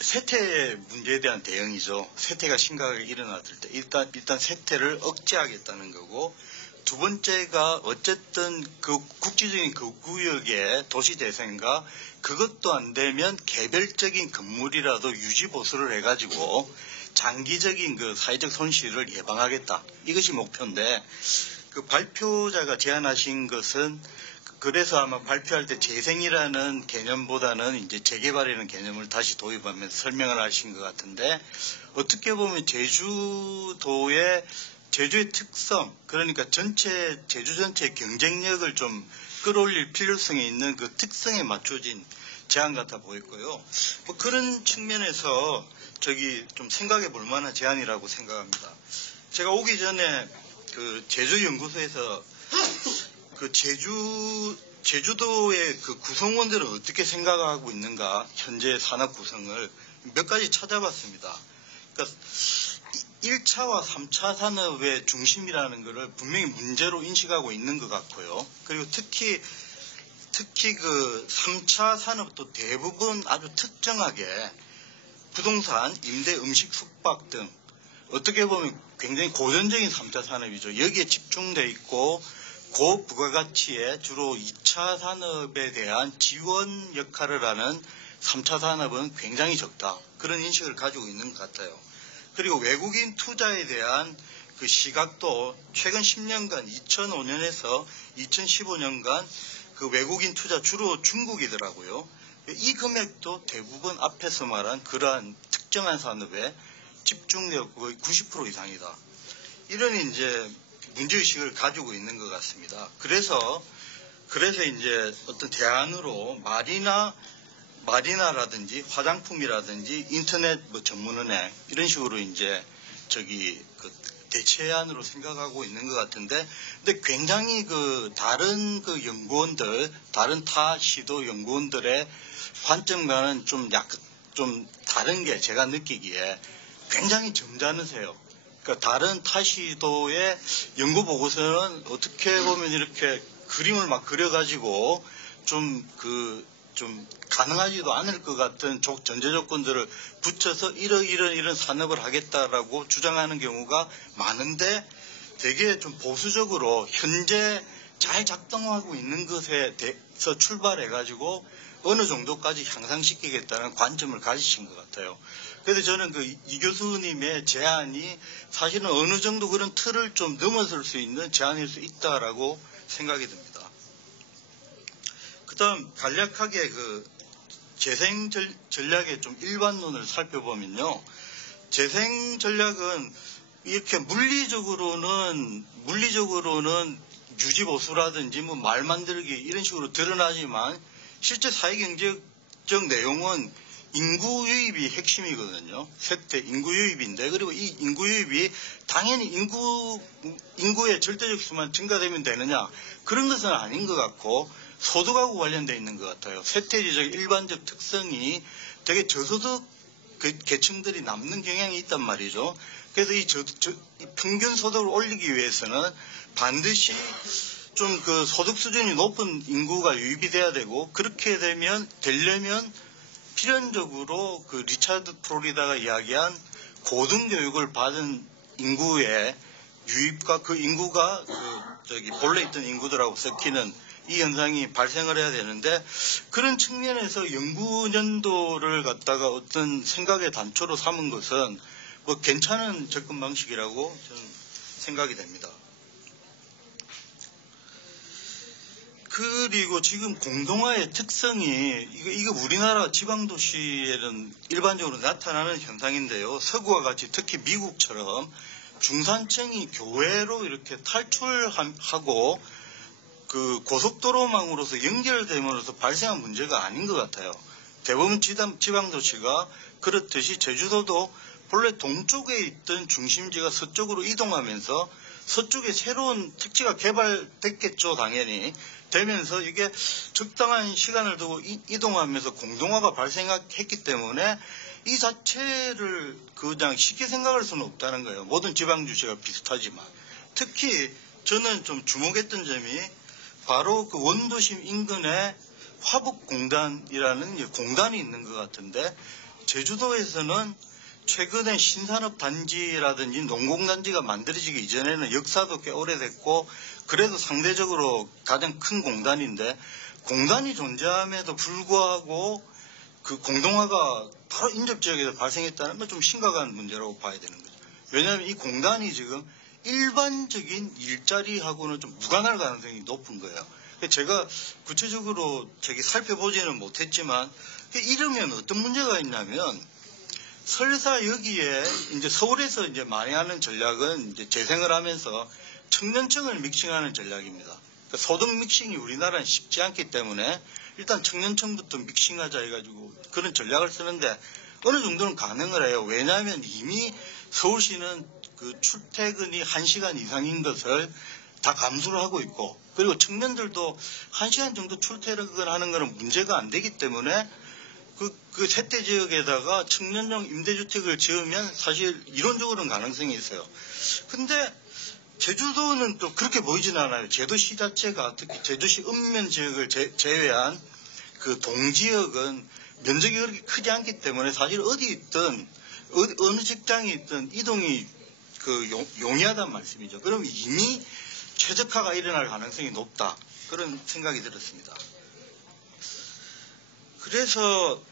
세태 문제에 대한 대응이죠. 세태가 심각하게 일어났을 때 일단 세태를 억제하겠다는 거고 두 번째가 어쨌든 국지적인 구역의 도시 재생과 그것도 안 되면 개별적인 건물이라도 유지 보수를 해가지고 장기적인 사회적 손실을 예방하겠다. 이것이 목표인데 발표자가 제안하신 것은 그래서 아마 발표할 때 재생이라는 개념보다는 이제 재개발이라는 개념을 다시 도입하면서 설명을 하신 것 같은데 어떻게 보면 제주의 특성, 그러니까 제주 전체의 경쟁력을 좀 끌어올릴 필요성이 있는 그 특성에 맞춰진 제안 같아 보였고요. 그런 측면에서 좀 생각해 볼 만한 제안이라고 생각합니다. 제가 오기 전에 제주연구소에서 제주도의 구성원들은 어떻게 생각하고 있는가, 현재 산업 구성을 몇 가지 찾아봤습니다. 그러니까 1차와 3차 산업의 중심이라는 것을 분명히 문제로 인식하고 있는 것 같고요. 그리고 특히 3차 산업도 대부분 아주 특정하게 부동산, 임대, 음식, 숙박 등 어떻게 보면 굉장히 고전적인 3차 산업이죠. 여기에 집중되어 있고 고부가가치의 주로 2차 산업에 대한 지원 역할을 하는 3차 산업은 굉장히 적다. 그런 인식을 가지고 있는 것 같아요. 그리고 외국인 투자에 대한 시각도 최근 10년간 2005년에서 2015년간 외국인 투자 주로 중국이더라고요. 이 금액도 대부분 앞에서 말한 그러한 특정한 산업에 집중력 거의 90% 이상이다. 이런 이제 문제의식을 가지고 있는 것 같습니다. 그래서 이제 어떤 대안으로 마리나라든지 화장품이라든지 인터넷 전문은행 이런 식으로 이제 대체안으로 생각하고 있는 것 같은데, 근데 굉장히 다른 연구원들, 다른 타 시도 연구원들의 관점과는 좀 다른 게 제가 느끼기에 굉장히 점잖으세요. 그러니까 다른 타 시도의 연구 보고서는 어떻게 보면 이렇게 그림을 막 그려가지고 좀 가능하지도 않을 것 같은 전제 조건들을 붙여서 이런 산업을 하겠다라고 주장하는 경우가 많은데 되게 좀 보수적으로 현재 잘 작동하고 있는 것에서 출발해가지고 어느 정도까지 향상시키겠다는 관점을 가지신 것 같아요. 그래서 저는 이 교수님의 제안이 사실은 어느 정도 그런 틀을 좀 넘어설 수 있는 제안일 수 있다라고 생각이 듭니다. 그 다음 간략하게 재생 전략의 좀 일반론을 살펴보면요. 재생 전략은 이렇게 물리적으로는 유지보수라든지 뭐 말 만들기 이런 식으로 드러나지만 실제 사회경제적 내용은 인구 유입이 핵심이거든요. 세태 인구 유입인데, 그리고 이 인구 유입이 당연히 인구의 절대적 수만 증가되면 되느냐, 그런 것은 아닌 것 같고 소득하고 관련되어 있는 것 같아요. 세태지적 일반적 특성이 되게 저소득 계층들이 남는 경향이 있단 말이죠. 그래서 이 평균 소득을 올리기 위해서는 반드시 좀 소득 수준이 높은 인구가 유입이 돼야 되고, 그렇게 되려면 필연적으로 리차드 프로리다가 이야기한 고등교육을 받은 인구의 유입과 그 인구가 본래 있던 인구들하고 섞이는 이 현상이 발생을 해야 되는데, 그런 측면에서 연구연도를 갖다가 어떤 생각의 단초로 삼은 것은 뭐 괜찮은 접근 방식이라고 저는 생각이 됩니다. 그리고 지금 공동화의 특성이 이게 우리나라 지방도시에는 일반적으로 나타나는 현상인데요. 서구와 같이 특히 미국처럼 중산층이 교외로 이렇게 탈출하고 고속도로망으로서 연결됨으로써 발생한 문제가 아닌 것 같아요. 대부분 지방도시가 그렇듯이 제주도도 본래 동쪽에 있던 중심지가 서쪽으로 이동하면서 서쪽에 새로운 특지가 개발됐겠죠, 당연히. 되면서 이게 적당한 시간을 두고 이동하면서 공동화가 발생했기 때문에 이 자체를 그냥 쉽게 생각할 수는 없다는 거예요. 모든 지방주시가 비슷하지만. 특히 저는 좀 주목했던 점이 바로 원도심 인근에 화북공단이라는 공단이 있는 것 같은데, 제주도에서는 최근에 신산업단지라든지 농공단지가 만들어지기 이전에는 역사도 꽤 오래됐고 그래도 상대적으로 가장 큰 공단인데, 공단이 존재함에도 불구하고 공동화가 바로 인접지역에서 발생했다는 건 좀 심각한 문제라고 봐야 되는 거죠. 왜냐하면 이 공단이 지금 일반적인 일자리하고는 좀 무관할 가능성이 높은 거예요. 제가 구체적으로 살펴보지는 못했지만, 이러면 어떤 문제가 있냐면, 설사 여기에 이제 서울에서 이제 많이 하는 전략은 이제 재생을 하면서 청년층을 믹싱하는 전략입니다. 소득 믹싱이 우리나라는 쉽지 않기 때문에 일단 청년층부터 믹싱하자 해가지고 그런 전략을 쓰는데 어느 정도는 가능을 해요. 왜냐하면 이미 서울시는 출퇴근이 1시간 이상인 것을 다 감수를 하고 있고, 그리고 청년들도 1시간 정도 출퇴근을 하는 것은 문제가 안 되기 때문에 그 세대 지역에다가 청년용 임대주택을 지으면 사실 이론적으로는 가능성이 있어요. 근데 제주도는 또 그렇게 보이진 않아요. 제도시 자체가, 특히 제주시 읍면 지역을 제외한 동지역은 면적이 그렇게 크지 않기 때문에 사실 어디 있든 어느 직장에 있든 이동이 용이하단 말씀이죠. 그럼 이미 최적화가 일어날 가능성이 높다, 그런 생각이 들었습니다. 그래서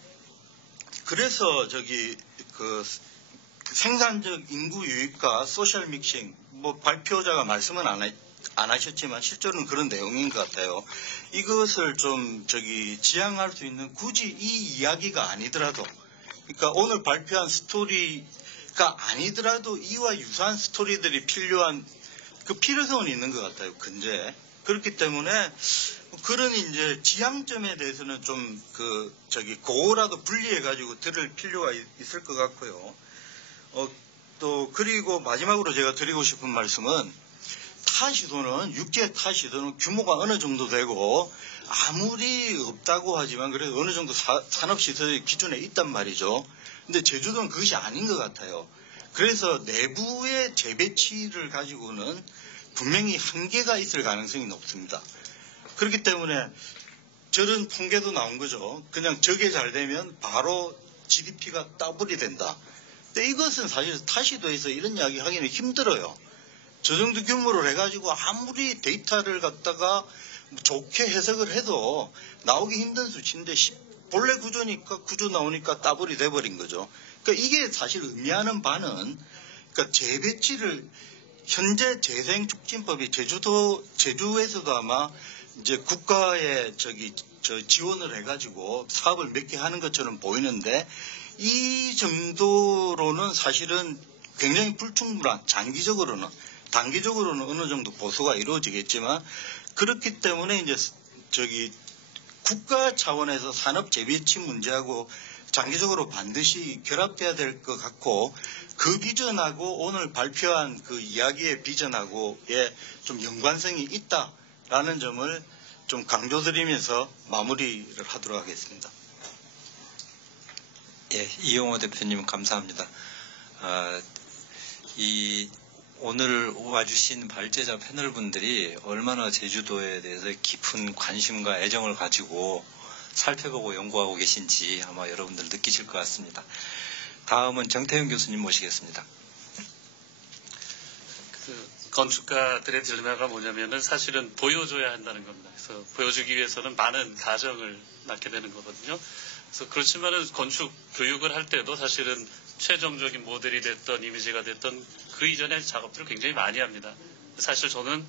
생산적 인구 유입과 소셜 믹싱, 발표자가 말씀은 안 하셨지만 실제로는 그런 내용인 것 같아요. 이것을 좀 지향할 수 있는, 굳이 이 이야기가 아니더라도, 그러니까 오늘 발표한 스토리가 아니더라도 이와 유사한 스토리들이 필요한 필요성은 있는 것 같아요, 근데. 그렇기 때문에 그런 이제 지향점에 대해서는 좀 그거라도 분리해가지고 들을 필요가 있을 것 같고요. 또 그리고 마지막으로 제가 드리고 싶은 말씀은, 육지의 타 시도는 규모가 어느 정도 되고 아무리 없다고 하지만 그래도 어느 정도 산업시설이 기존에 있단 말이죠. 근데 제주도는 그것이 아닌 것 같아요. 그래서 내부의 재배치를 가지고는 분명히 한계가 있을 가능성이 높습니다. 그렇기 때문에 저런 통계도 나온 거죠. 그냥 저게 잘 되면 바로 GDP가 더블이 된다. 근데 이것은 사실 타시도에서 이런 이야기 하기는 힘들어요. 저 정도 규모로 해가지고 아무리 데이터를 갖다가 좋게 해석을 해도 나오기 힘든 수치인데 본래 구조니까 구조 나오니까 더블이 돼버린 거죠. 그러니까 이게 사실 의미하는 바는 그러니까 재배치를 현재 재생촉진법이 제주에서도 아마 이제 국가에 지원을 해가지고 사업을 몇 개 하는 것처럼 보이는데 이 정도로는 사실은 굉장히 불충분한 단기적으로는 어느 정도 보수가 이루어지겠지만 그렇기 때문에 이제 국가 차원에서 산업 재배치 문제하고 장기적으로 반드시 결합돼야 될 것 같고 그 비전하고 오늘 발표한 그 이야기의 비전하고의 좀 연관성이 있다라는 점을 좀 강조드리면서 마무리를 하도록 하겠습니다. 예, 이용호 대표님 감사합니다. 오늘 와주신 발제자 패널분들이 얼마나 제주도에 대해서 깊은 관심과 애정을 가지고 살펴보고 연구하고 계신지 아마 여러분들 느끼실 것 같습니다. 다음은 정태윤 교수님 모시겠습니다. 건축가들의 딜레마가 뭐냐면은 사실은 보여줘야 한다는 겁니다. 그래서 보여주기 위해서는 많은 가정을 낳게 되는 거거든요. 그래서 그렇지만은 건축 교육을 할 때도 사실은 최종적인 모델이 됐던 이미지가 됐던 그 이전의 작업들을 굉장히 많이 합니다. 사실 저는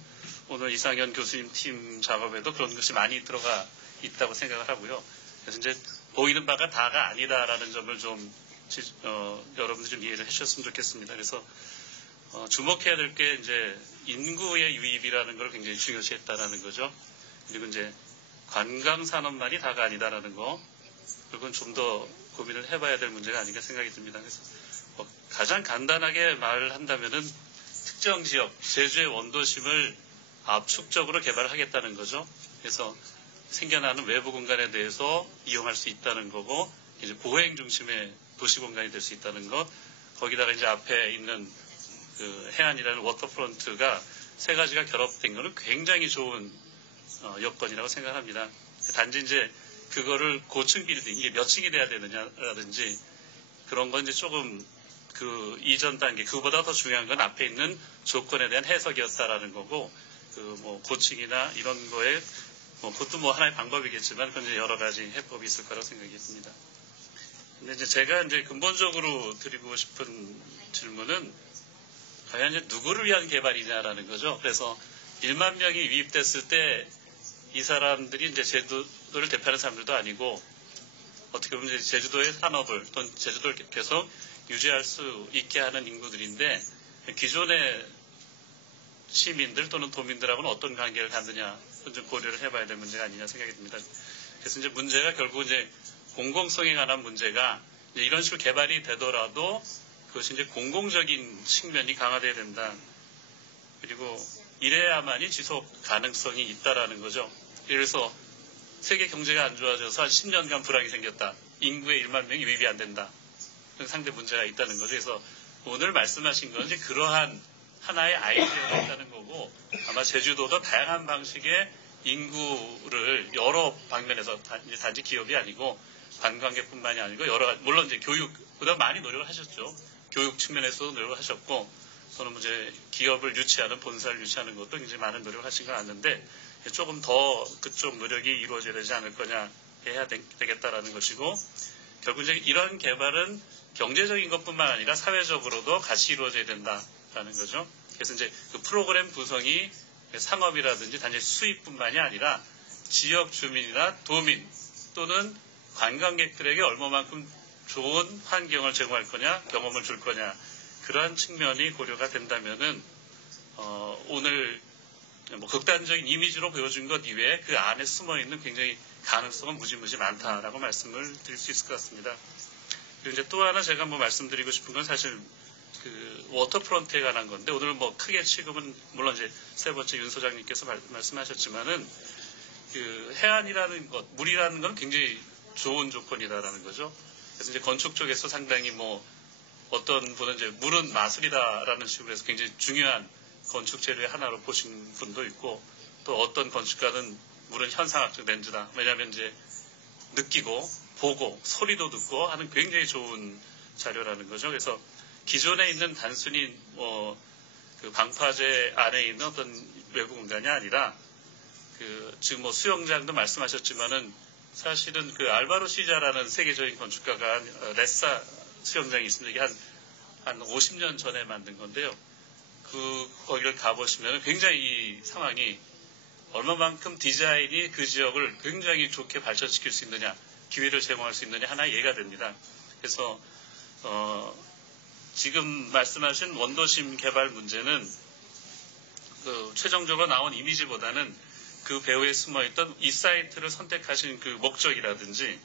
오늘 이상현 교수님 팀 작업에도 그런 것이 많이 들어가 있다고 생각을 하고요. 그래서 이제 보이는 바가 다가 아니다라는 점을 좀 여러분들 좀 이해를 해주셨으면 좋겠습니다. 그래서 주목해야 될 게 이제 인구의 유입이라는 걸 굉장히 중요시했다라는 거죠. 그리고 이제 관광 산업만이 다가 아니다라는 거, 그건 좀 더 고민을 해봐야 될 문제가 아닌가 생각이 듭니다. 그래서 가장 간단하게 말을 한다면은 특정 지역, 제주의 원도심을 압축적으로 개발하겠다는 거죠. 그래서 생겨나는 외부 공간에 대해서 이용할 수 있다는 거고, 이제 보행 중심의 도시 공간이 될 수 있다는 것, 거기다가 이제 앞에 있는 그 해안이라는 워터프론트가 세 가지가 결합된 거는 굉장히 좋은 여건이라고 생각합니다. 단지 이제 그거를 고층 빌딩, 이게 몇 층이 돼야 되느냐라든지 그런 건 이제 조금 그 이전 단계, 그보다 더 중요한 건 앞에 있는 조건에 대한 해석이었다라는 거고, 그 뭐 고층이나 이런 거에 그것도 뭐 하나의 방법이겠지만 그건 이제 여러 가지 해법이 있을 거라고 생각했습니다. 근데 이제 제가 이제 근본적으로 드리고 싶은 질문은 과연 이제 누구를 위한 개발이냐라는 거죠. 그래서 1만 명이 유입됐을 때 이 사람들이 이제 제주도를 대표하는 사람들도 아니고 어떻게 보면 이제 제주도의 산업을 또는 제주도를 계속 유지할 수 있게 하는 인구들인데 기존의 시민들 또는 도민들하고는 어떤 관계를 갖느냐 좀 고려를 해봐야 될 문제가 아니냐 생각이 듭니다. 그래서 이제 문제가 결국 이제 공공성에 관한 문제가 이제 이런 식으로 개발이 되더라도 그것이 이제 공공적인 측면이 강화돼야 된다. 그리고 이래야만이 지속 가능성이 있다라는 거죠. 그래서 세계 경제가 안 좋아져서 한 10년간 불황이 생겼다. 인구의 1만 명이 유입이 안 된다. 상대 문제가 있다는 거죠. 그래서 오늘 말씀하신 건 이제 그러한 하나의 아이디어가 있다는 거고 아마 제주도도 다양한 방식의 인구를 여러 방면에서 단지 기업이 아니고 관광객뿐만이 아니고 여러 가지, 물론 이제 교육보다 많이 노력을 하셨죠. 교육 측면에서도 노력을 하셨고 또는 이제 기업을 유치하는 본사를 유치하는 것도 굉장히 많은 노력을 하신 건 아는데 조금 더 그쪽 노력이 이루어져야 되지 않을 거냐 해야 되겠다라는 것이고 결국 이제 이런 개발은 경제적인 것뿐만 아니라 사회적으로도 같이 이루어져야 된다라는 거죠. 그래서 이제 그 프로그램 구성이 상업이라든지 단지 수입뿐만이 아니라 지역 주민이나 도민 또는 관광객들에게 얼마만큼 좋은 환경을 제공할 거냐, 경험을 줄 거냐 그러한 측면이 고려가 된다면은 오늘 뭐 극단적인 이미지로 보여준 것 이외에 그 안에 숨어 있는 굉장히 가능성은 무지무지 많다라고 말씀을 드릴 수 있을 것 같습니다. 그리고 이제 또 하나 제가 뭐 말씀드리고 싶은 건 사실 그 워터프론트에 관한 건데 오늘 뭐 크게 지금은 물론 이제 세 번째 윤 소장님께서 말씀하셨지만은 그 해안이라는 것, 물이라는 건 굉장히 좋은 조건이다라는 거죠. 그래서 이제 건축 쪽에서 상당히 뭐 어떤 분은 이제 물은 마술이다라는 식으로 해서 굉장히 중요한 건축 재료의 하나로 보신 분도 있고 또 어떤 건축가는 물은 현상학적 렌즈다. 왜냐하면 이제 느끼고 보고 소리도 듣고 하는 굉장히 좋은 자료라는 거죠. 그래서 기존에 있는 단순히 그 방파제 안에 있는 어떤 외부 공간이 아니라 지금 수영장도 말씀하셨지만은 사실은 그 알바로 시자라는 세계적인 건축가가 한 레사 수영장이 있습니다. 이게 한 50년 전에 만든 건데요. 거기를 가보시면 굉장히 이 상황이 얼마만큼 디자인이 그 지역을 굉장히 좋게 발전시킬 수 있느냐, 기회를 제공할 수 있느냐 하나의 예가 됩니다. 그래서 지금 말씀하신 원도심 개발 문제는 최종적으로 나온 이미지보다는 그 배후에 숨어있던 이 사이트를 선택하신 그 목적이라든지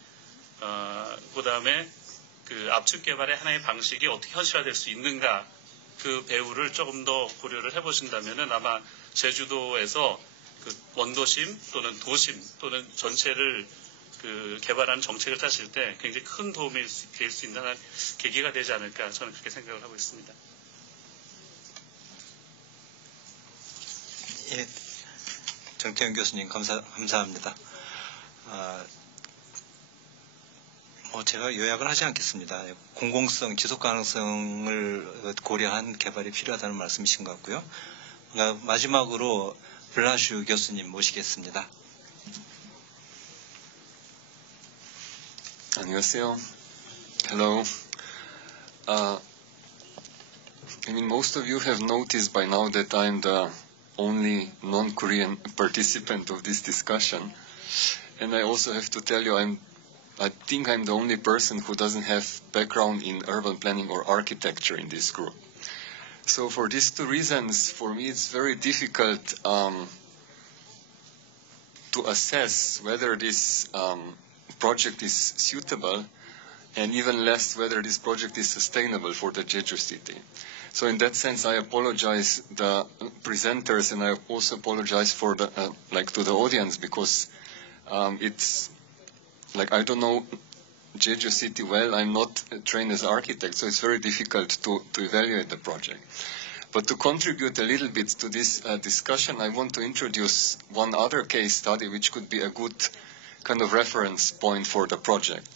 그 다음에 그 압축 개발의 하나의 방식이 어떻게 현실화될 수 있는가 그 배후를 조금 더 고려를 해보신다면은 아마 제주도에서 그 원도심 또는 도심 또는 전체를 그 개발하는 정책을 짜실 때 굉장히 큰 도움이 될 수 있는 하나의 계기가 되지 않을까 저는 그렇게 생각을 하고 있습니다. 예, 정태현 교수님 감사합니다. 제가 요약을 하지 않겠습니다. 공공성, 지속 가능성을 고려한 개발이 필요하다는 말씀이신 것 같고요. 마지막으로 블라슈 교수님 모시겠습니다. 안녕하세요. Hello. I mean, most of you have noticed by now that I'm the only non-Korean participant of this discussion. And I also have to tell you, I think I'm the only person who doesn't have background in urban planning or architecture in this group. So for these two reasons, for me it's very difficult to assess whether this project is suitable, and even less whether this project is sustainable for the Jeju city. So in that sense, I apologize the presenters, and I also apologize for the to the audience, because it's like I don't know Jeju city well. I'm not trained as an architect, so it's very difficult to evaluate the project. But to contribute a little bit to this discussion, I want to introduce one other case study which could be a good kind of reference point for the project.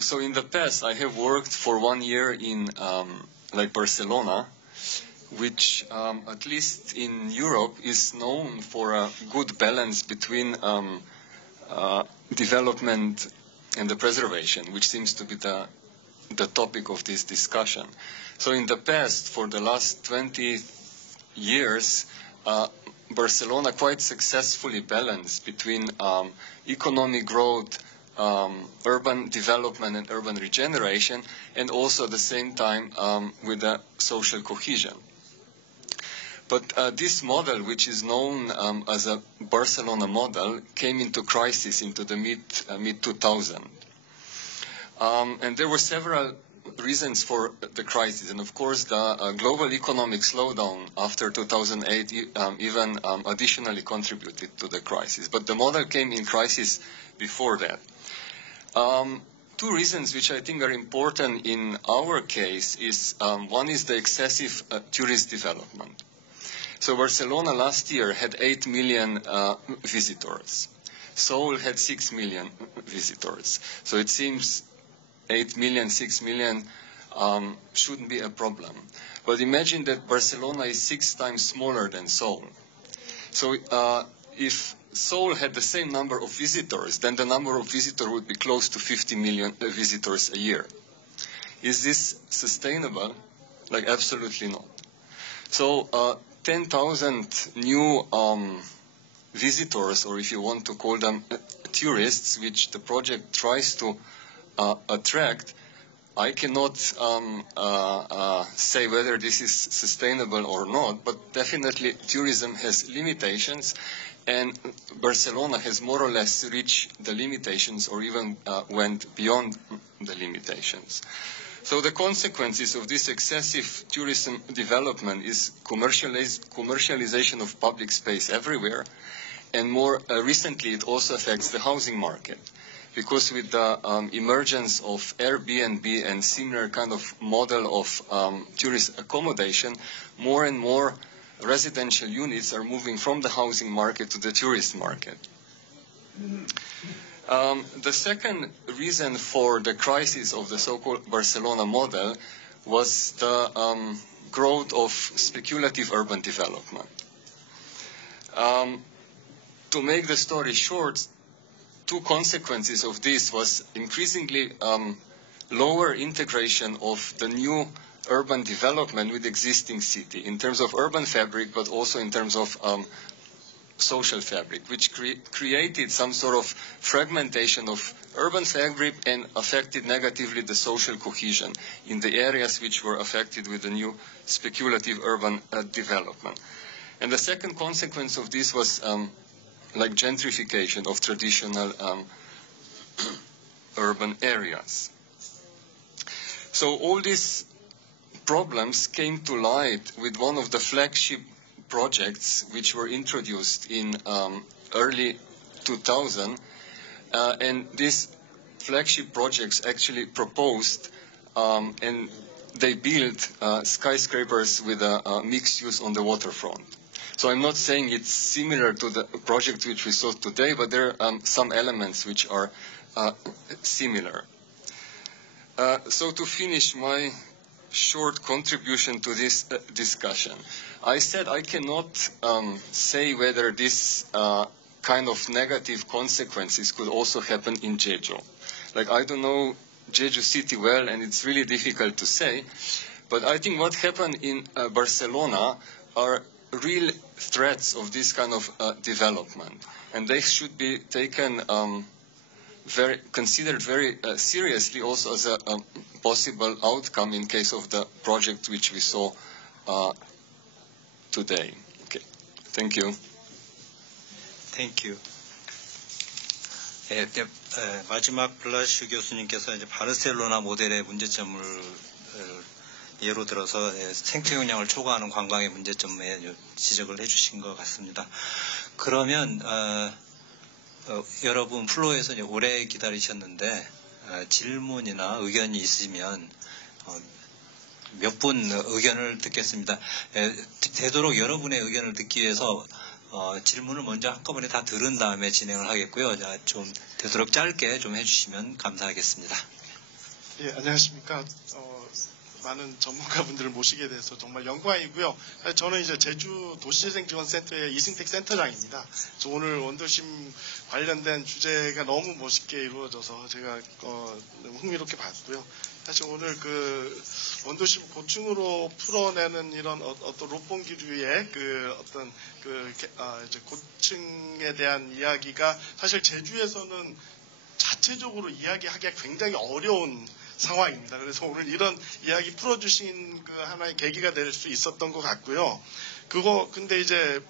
So in the past, I have worked for 1 year in Barcelona, which at least in Europe is known for a good balance between development and the preservation, which seems to be the topic of this discussion. So in the past, for the last 20 years, Barcelona quite successfully balanced between economic growth, urban development and urban regeneration, and also at the same time with the social cohesion. But this model, which is known as a Barcelona model, came into crisis into the mid-2000s. And there were several reasons for the crisis. And of course, the global economic slowdown after 2008 even additionally contributed to the crisis. But the model came in crisis before that. Two reasons which I think are important in our case is, one is the excessive tourist development. So Barcelona last year had 8 million visitors. Seoul had 6 million visitors. So it seems 8 million, 6 million shouldn't be a problem. But imagine that Barcelona is 6 times smaller than Seoul. So if Seoul had the same number of visitors, then the number of visitors would be close to 50 million visitors a year. Is this sustainable? Like, absolutely not. So 10,000 new visitors, or if you want to call them tourists, which the project tries to attract, I cannot say whether this is sustainable or not, but definitely tourism has limitations, and Barcelona has more or less reached the limitations or even went beyond the limitations. So the consequences of this excessive tourism development is commercialization of public space everywhere, and more recently it also affects the housing market. Because with the emergence of Airbnb and similar kind of model of tourist accommodation, more and more residential units are moving from the housing market to the tourist market. The second reason for the crisis of the so-called Barcelona model was the growth of speculative urban development. To make the story short, two consequences of this was increasingly lower integration of the new urban development with existing city in terms of urban fabric, but also in terms of social fabric, which created some sort of fragmentation of urban fabric and affected negatively the social cohesion in the areas which were affected with the new speculative urban development. And the second consequence of this was like gentrification of traditional urban areas. So all these problems came to light with one of the flagship projects which were introduced in early 2000, and these flagship projects actually proposed and they built skyscrapers with a mixed use on the waterfront. So I'm not saying it's similar to the project which we saw today, but there are some elements which are similar. So to finish my short contribution to this discussion, I said I cannot say whether this kind of negative consequences could also happen in Jeju. Like, I don't know Jeju city well, and it's really difficult to say, but I think what happened in Barcelona are real threats of this kind of development, and they should be taken considered very seriously also as a possible outcome in case of the project which we saw today. Okay, thank you. Thank you. 예, 마지막 블라슈 교수님께서 이제 바르셀로나 모델의 문제점을 예로 들어서 생태용량을 초과하는 관광의 문제점에 지적을 해주신 것 같습니다. 그러면 여러분 플로에서 이제 오래 기다리셨는데 질문이나 의견이 있으면 몇 분 의견을 듣겠습니다. 되도록 여러분의 의견을 듣기 위해서 질문을 먼저 한꺼번에 다 들은 다음에 진행을 하겠고요. 좀 되도록 짧게 좀 해주시면 감사하겠습니다. 예, 안녕하십니까. 많은 전문가분들을 모시게 돼서 정말 영광이고요. 저는 이제 제주 도시재생지원센터의 이승택 센터장입니다. 그래서 오늘 원도심 관련된 주제가 너무 멋있게 이루어져서 제가 너무 흥미롭게 봤고요. 사실 오늘 그 원도심 고층으로 풀어내는 이런 어떤 롯봉기류의 그 어떤 이제 고층에 대한 이야기가 사실 제주에서는 자체적으로 이야기하기가 굉장히 어려운 상황입니다. 그래서 오늘 이런 이야기 풀어주신 그 하나의 계기가 될 수 있었던 것 같고요. 근데 이제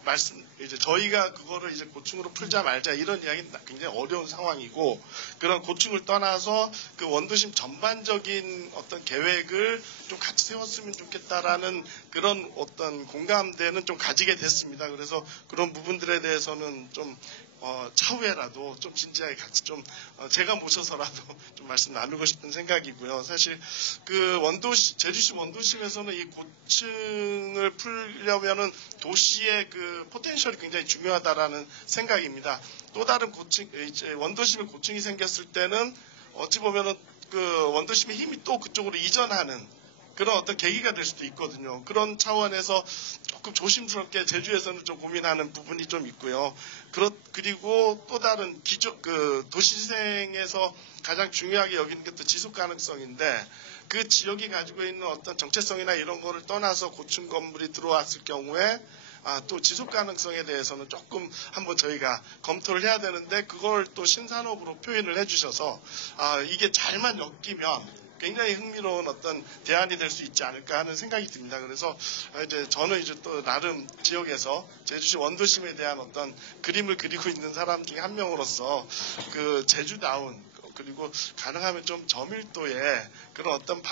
저희가 그거를 이제 고층으로 풀자 말자 이런 이야기는 굉장히 어려운 상황이고, 그런 고층을 떠나서 그 원도심 전반적인 어떤 계획을 좀 같이 세웠으면 좋겠다라는 그런 어떤 공감대는 좀 가지게 됐습니다. 그래서 그런 부분들에 대해서는 좀 차후에라도 좀 진지하게 같이 좀 제가 모셔서라도 좀 말씀 나누고 싶은 생각이고요. 사실 그 제주시 원도심에서는 이 고층을 풀려면은 도시의 그 포텐셜이 굉장히 중요하다라는 생각입니다. 또 다른 이제 원도심에 고층이 생겼을 때는 어찌 보면은 그 원도심의 힘이 또 그쪽으로 이전하는 그런 어떤 계기가 될 수도 있거든요. 그런 차원에서 조금 조심스럽게 제주에서는 좀 고민하는 부분이 좀 있고요. 그리고 또 다른 도시재생에서 가장 중요하게 여기는 게 또 지속 가능성인데, 그 지역이 가지고 있는 어떤 정체성이나 이런 거를 떠나서 고층 건물이 들어왔을 경우에 또 지속 가능성에 대해서는 조금 한번 저희가 검토를 해야 되는데, 그걸 또 신산업으로 표현을 해주셔서 이게 잘만 엮이면 굉장히 흥미로운 어떤 대안이 될 수 있지 않을까 하는 생각이 듭니다. 그래서 이제 저는 이제 또 나름 지역에서 제주시 원도심에 대한 어떤 그림을 그리고 있는 사람 중에 한 명으로서 그 제주다운, 그리고 가능하면 좀 저밀도의 그런 어떤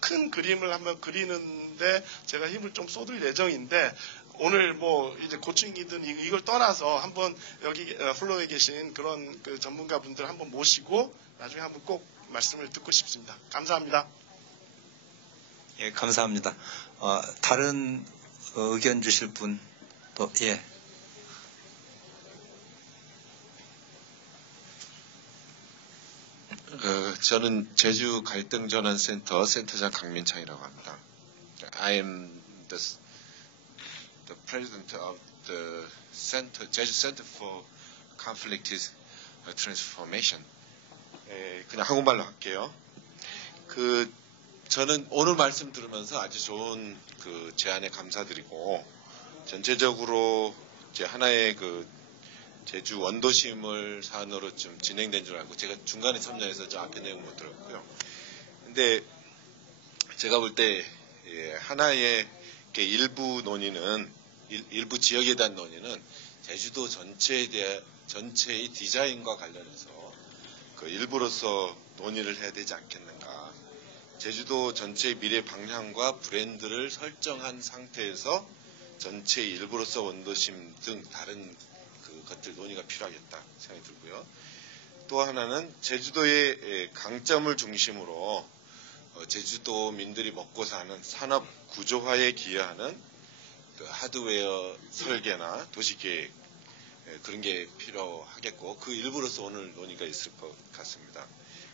큰 그림을 한번 그리는데 제가 힘을 좀 쏟을 예정인데, 오늘 뭐 이제 고층이든 이걸 떠나서 한번 여기 플로어에 계신 그런 그 전문가분들 한번 모시고 나중에 한번 꼭 말씀을 듣고 싶습니다. 감사합니다. 예, 감사합니다. 다른 의견 주실 분 또 예. 저는 제주 갈등전환센터 센터장 강민창이라고 합니다. I am the president of the center, 제주 Center for Conflict Transformation. 그냥 한국말로 할게요. 저는 오늘 말씀 들으면서 아주 좋은 그 제안에 감사드리고 전체적으로 이제 하나의 제주 원도심을 사안으로 좀 진행된 줄 알고 제가 중간에 참여해서 좀 앞에 내용 못 들었고요. 근데 제가 볼 때 하나의 일부 논의는 일부 지역에 대한 논의는 제주도 전체의 디자인과 관련해서 일부로서 논의를 해야 되지 않겠는가. 제주도 전체의 미래 방향과 브랜드를 설정한 상태에서 전체의 일부로서 원도심 등 다른 것들 논의가 필요하겠다 생각이 들고요. 또 하나는 제주도의 강점을 중심으로 제주도민들이 먹고 사는 산업 구조화에 기여하는 하드웨어 설계나 도시계획 그런 게 필요하겠고 그 일부로서 오늘 논의가 있을 것 같습니다.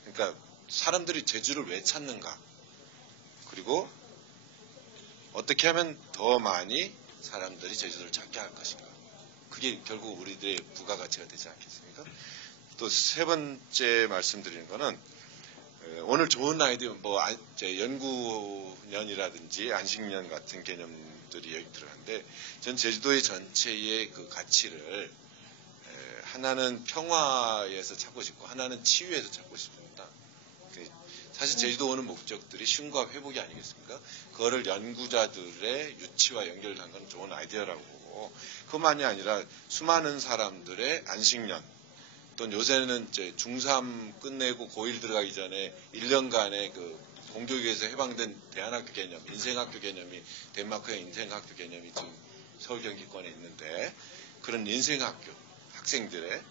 그러니까 사람들이 제주를 왜 찾는가 그리고 어떻게 하면 더 많이 사람들이 제주도를 찾게 할 것인가 그게 결국 우리들의 부가가치가 되지 않겠습니까? 또 세 번째 말씀드리는 거는 오늘 좋은 아이디어 연구년이라든지 안식년 같은 개념들이 여기 들어가는데 전 제주도의 전체의 그 가치를 하나는 평화에서 찾고 싶고 하나는 치유에서 찾고 싶습니다. 사실 제주도 오는 목적들이 쉼과 회복이 아니겠습니까? 그거를 연구자들의 유치와 연결한 건 좋은 아이디어라고 보고 그뿐만이 아니라 수많은 사람들의 안식년 또는 요새는 이제 중3 끝내고 고1 들어가기 전에 1년간의 공교육에서 해방된 대안학교 개념, 인생학교 개념이 덴마크의 인생학교 개념이 지금 서울 경기권에 있는데 그런 인생학교 학생들의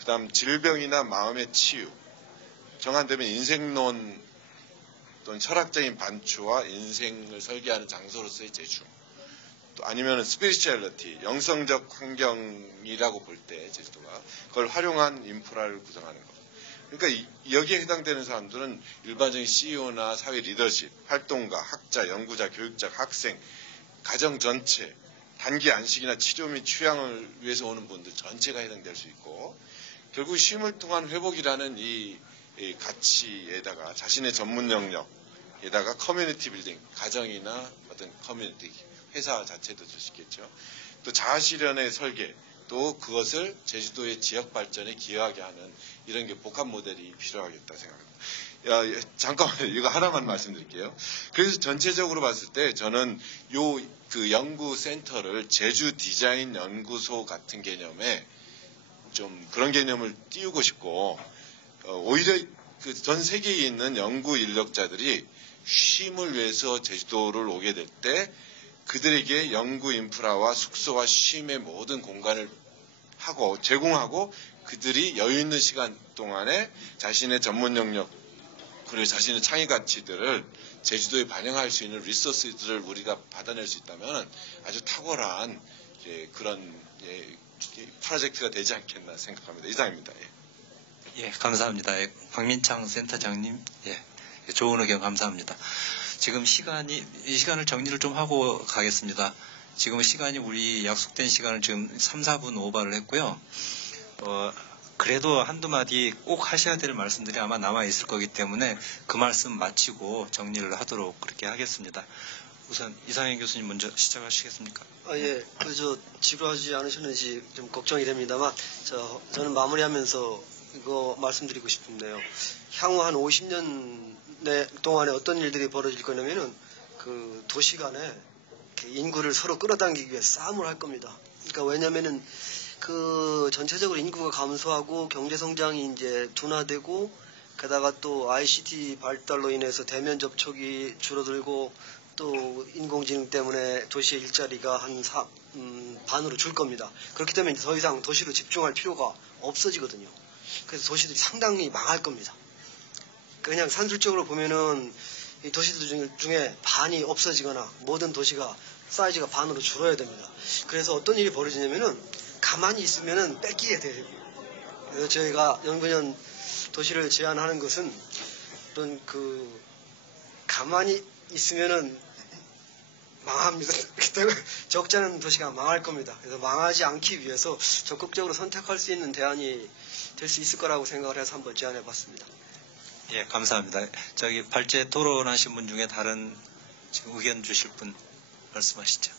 그다음 질병이나 마음의 치유 정한되면 인생론 또는 철학적인 반추와 인생을 설계하는 장소로서의 제주 또 아니면 스피리추얼리티 영성적 환경이라고 볼 때 제주도가 그걸 활용한 인프라를 구성하는 것. 그러니까 여기에 해당되는 사람들은 일반적인 CEO나 사회 리더십, 활동가, 학자, 연구자, 교육자, 학생, 가정 전체, 단기 안식이나 치료 및 취향을 위해서 오는 분들 전체가 해당될 수 있고 결국 쉼을 통한 회복이라는 이 가치에다가 자신의 전문 영역에다가 커뮤니티 빌딩, 가정이나 어떤 커뮤니티, 회사 자체도 줄 수 있겠죠. 또 자아실현의 설계, 또 그것을 제주도의 지역 발전에 기여하게 하는 이런 게 복합 모델이 필요하겠다 생각합니다. 잠깐만요. 이거 하나만 말씀드릴게요. 그래서 전체적으로 봤을 때 저는 그 연구센터를 제주 디자인 연구소 같은 개념에 좀 그런 개념을 띄우고 싶고 오히려 그 전 세계에 있는 연구 인력자들이 쉼을 위해서 제주도를 오게 될 때 그들에게 연구 인프라와 숙소와 쉼의 모든 공간을 제공하고 그들이 여유 있는 시간 동안에 자신의 전문 영역 그리고 자신의 창의 가치들을 제주도에 반영할 수 있는 리소스들을 우리가 받아낼 수 있다면 아주 탁월한 그런 프로젝트가 되지 않겠나 생각합니다. 이상입니다. 예, 감사합니다. 박민창 센터장님, 좋은 의견 감사합니다. 지금 이 시간을 정리를 좀 하고 가겠습니다. 지금 시간이 우리 약속된 시간을 지금 3, 4분 오버를 했고요. 그래도 한두 마디 꼭 하셔야 될 말씀들이 아마 남아 있을 거기 때문에 그 말씀 마치고 정리를 하도록 그렇게 하겠습니다. 우선 이상현 교수님 먼저 시작하시겠습니까? 예, 지루하지 않으셨는지 좀 걱정이 됩니다만, 저는 마무리하면서 이거 말씀드리고 싶은데요. 향후 한 50년 동안에 어떤 일들이 벌어질 거냐면은 그 도시 간에 인구를 서로 끌어당기기 위해 싸움을 할 겁니다. 그러니까 왜냐면은 그 전체적으로 인구가 감소하고 경제 성장이 이제 둔화되고 게다가 또 ICT 발달로 인해서 대면 접촉이 줄어들고 또 인공지능 때문에 도시의 일자리가 한 반으로 줄 겁니다. 그렇기 때문에 더 이상 도시로 집중할 필요가 없어지거든요. 그래서 도시들이 상당히 망할 겁니다. 그냥 산술적으로 보면은 이 도시들 중에 반이 없어지거나 모든 도시가 사이즈가 반으로 줄어야 됩니다. 그래서 어떤 일이 벌어지냐면은 가만히 있으면은 뺏기게 돼요. 그래서 저희가 연구년 도시를 제안하는 것은 어떤 가만히 있으면은 망합니다. 적지 않은 도시가 망할 겁니다. 그래서 망하지 않기 위해서 적극적으로 선택할 수 있는 대안이 될 수 있을 거라고 생각을 해서 한번 제안해 봤습니다. 예, 감사합니다. 저기 발제 토론하신 분 중에 다른 지금 의견 주실 분 말씀하시죠.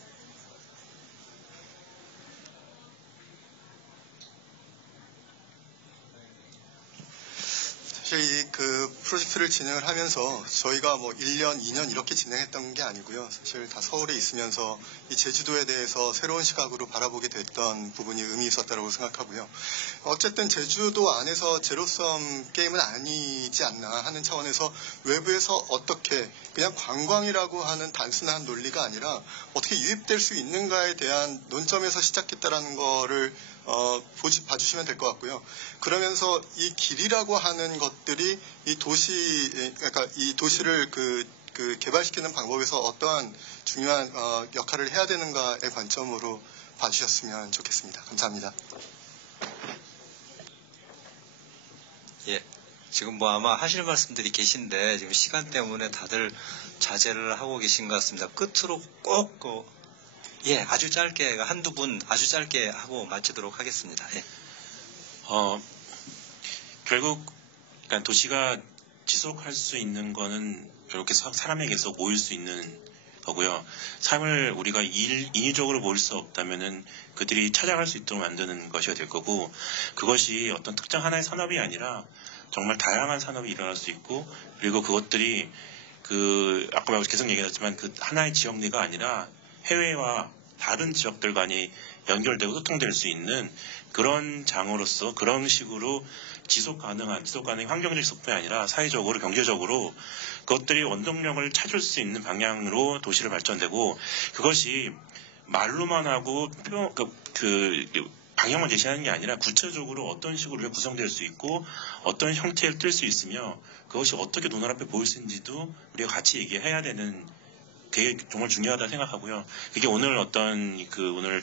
사실 그 프로젝트를 진행을 하면서 저희가 뭐 1년, 2년 이렇게 진행했던 게 아니고요. 사실 다 서울에 있으면서 이 제주도에 대해서 새로운 시각으로 바라보게 됐던 부분이 의미 있었다고 생각하고요. 어쨌든 제주도 안에서 제로섬 게임은 아니지 않나 하는 차원에서 외부에서 어떻게 그냥 관광이라고 하는 단순한 논리가 아니라 어떻게 유입될 수 있는가에 대한 논점에서 시작했다라는 거를 봐주시면 될 것 같고요. 그러면서 이 길이라고 하는 것들이 그러니까 이 도시를 개발시키는 방법에서 어떠한 중요한 역할을 해야 되는가의 관점으로 봐주셨으면 좋겠습니다. 감사합니다. 예. 지금 뭐 아마 하실 말씀들이 계신데 지금 시간 때문에 다들 자제를 하고 계신 것 같습니다. 끝으로 꼭 예, 아주 짧게 한두 분 아주 짧게 하고 마치도록 하겠습니다. 예. 결국 그러니까 도시가 지속할 수 있는 거는 이렇게 사람에게서 모일 수 있는 거고요. 삶을 우리가 인위적으로 모일 수 없다면은 그들이 찾아갈 수 있도록 만드는 것이 될 거고, 그것이 어떤 특정 하나의 산업이 아니라 정말 다양한 산업이 일어날 수 있고, 그리고 그것들이 아까 계속 얘기했지만 그 하나의 지역 내가 아니라 해외와 다른 지역들 간이 연결되고 소통될 수 있는 그런 장으로서 그런 식으로 지속 가능한 환경적 지속뿐이 아니라 사회적으로 경제적으로 그것들이 원동력을 찾을 수 있는 방향으로 도시를 발전되고, 그것이 말로만 하고 방향을 제시하는 게 아니라 구체적으로 어떤 식으로 구성될 수 있고 어떤 형태를 띌 수 있으며 그것이 어떻게 눈앞에 보일 수 있는지도 우리가 같이 얘기해야 되는, 그게 정말 중요하다 생각하고요. 그게 오늘 오늘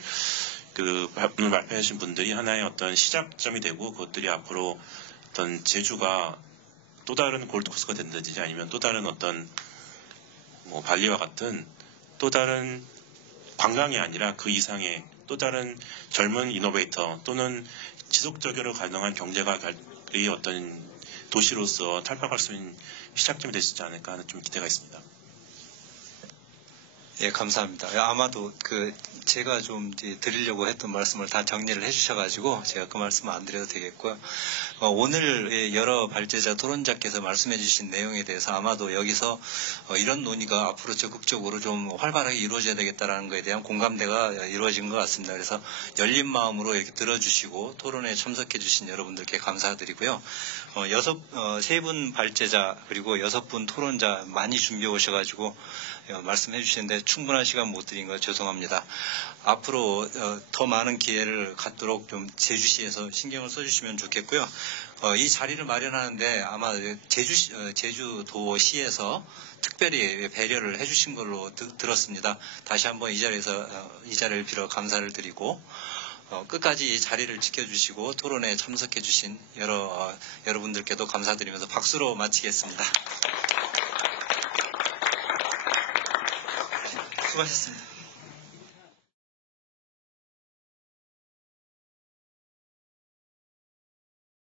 발표하신 분들이 하나의 어떤 시작점이 되고, 그것들이 앞으로 어떤 제주가 또 다른 골드코스트가 된다든지 아니면 또 다른 어떤 뭐 발리와 같은 또 다른 관광이 아니라 그 이상의 또 다른 젊은 이노베이터 또는 지속적으로 가능한 경제가 이 어떤 도시로서 탈바할 수 있는 시작점이 되지 않을까 하는 좀 기대가 있습니다. 예, 감사합니다. 아마도 제가 좀 드리려고 했던 말씀을 다 정리를 해주셔가지고 제가 그 말씀은 안 드려도 되겠고요. 오늘 여러 발제자 토론자께서 말씀해주신 내용에 대해서 아마도 여기서 이런 논의가 앞으로 적극적으로 좀 활발하게 이루어져야 되겠다라는 것에 대한 공감대가 이루어진 것 같습니다. 그래서 열린 마음으로 이렇게 들어주시고 토론에 참석해주신 여러분들께 감사드리고요. 세 분 발제자 그리고 6분 토론자 많이 준비해 오셔가지고 말씀해 주시는데 충분한 시간 못 드린 거 죄송합니다. 앞으로 더 많은 기회를 갖도록 좀 제주시에서 신경을 써주시면 좋겠고요. 이 자리를 마련하는데 아마 제주도시에서 특별히 배려를 해주신 걸로 들었습니다. 다시 한번 이 자리를 빌어 감사를 드리고 끝까지 이 자리를 지켜주시고 토론에 참석해주신 여러분들께도 감사드리면서 박수로 마치겠습니다. 수고하셨습니다.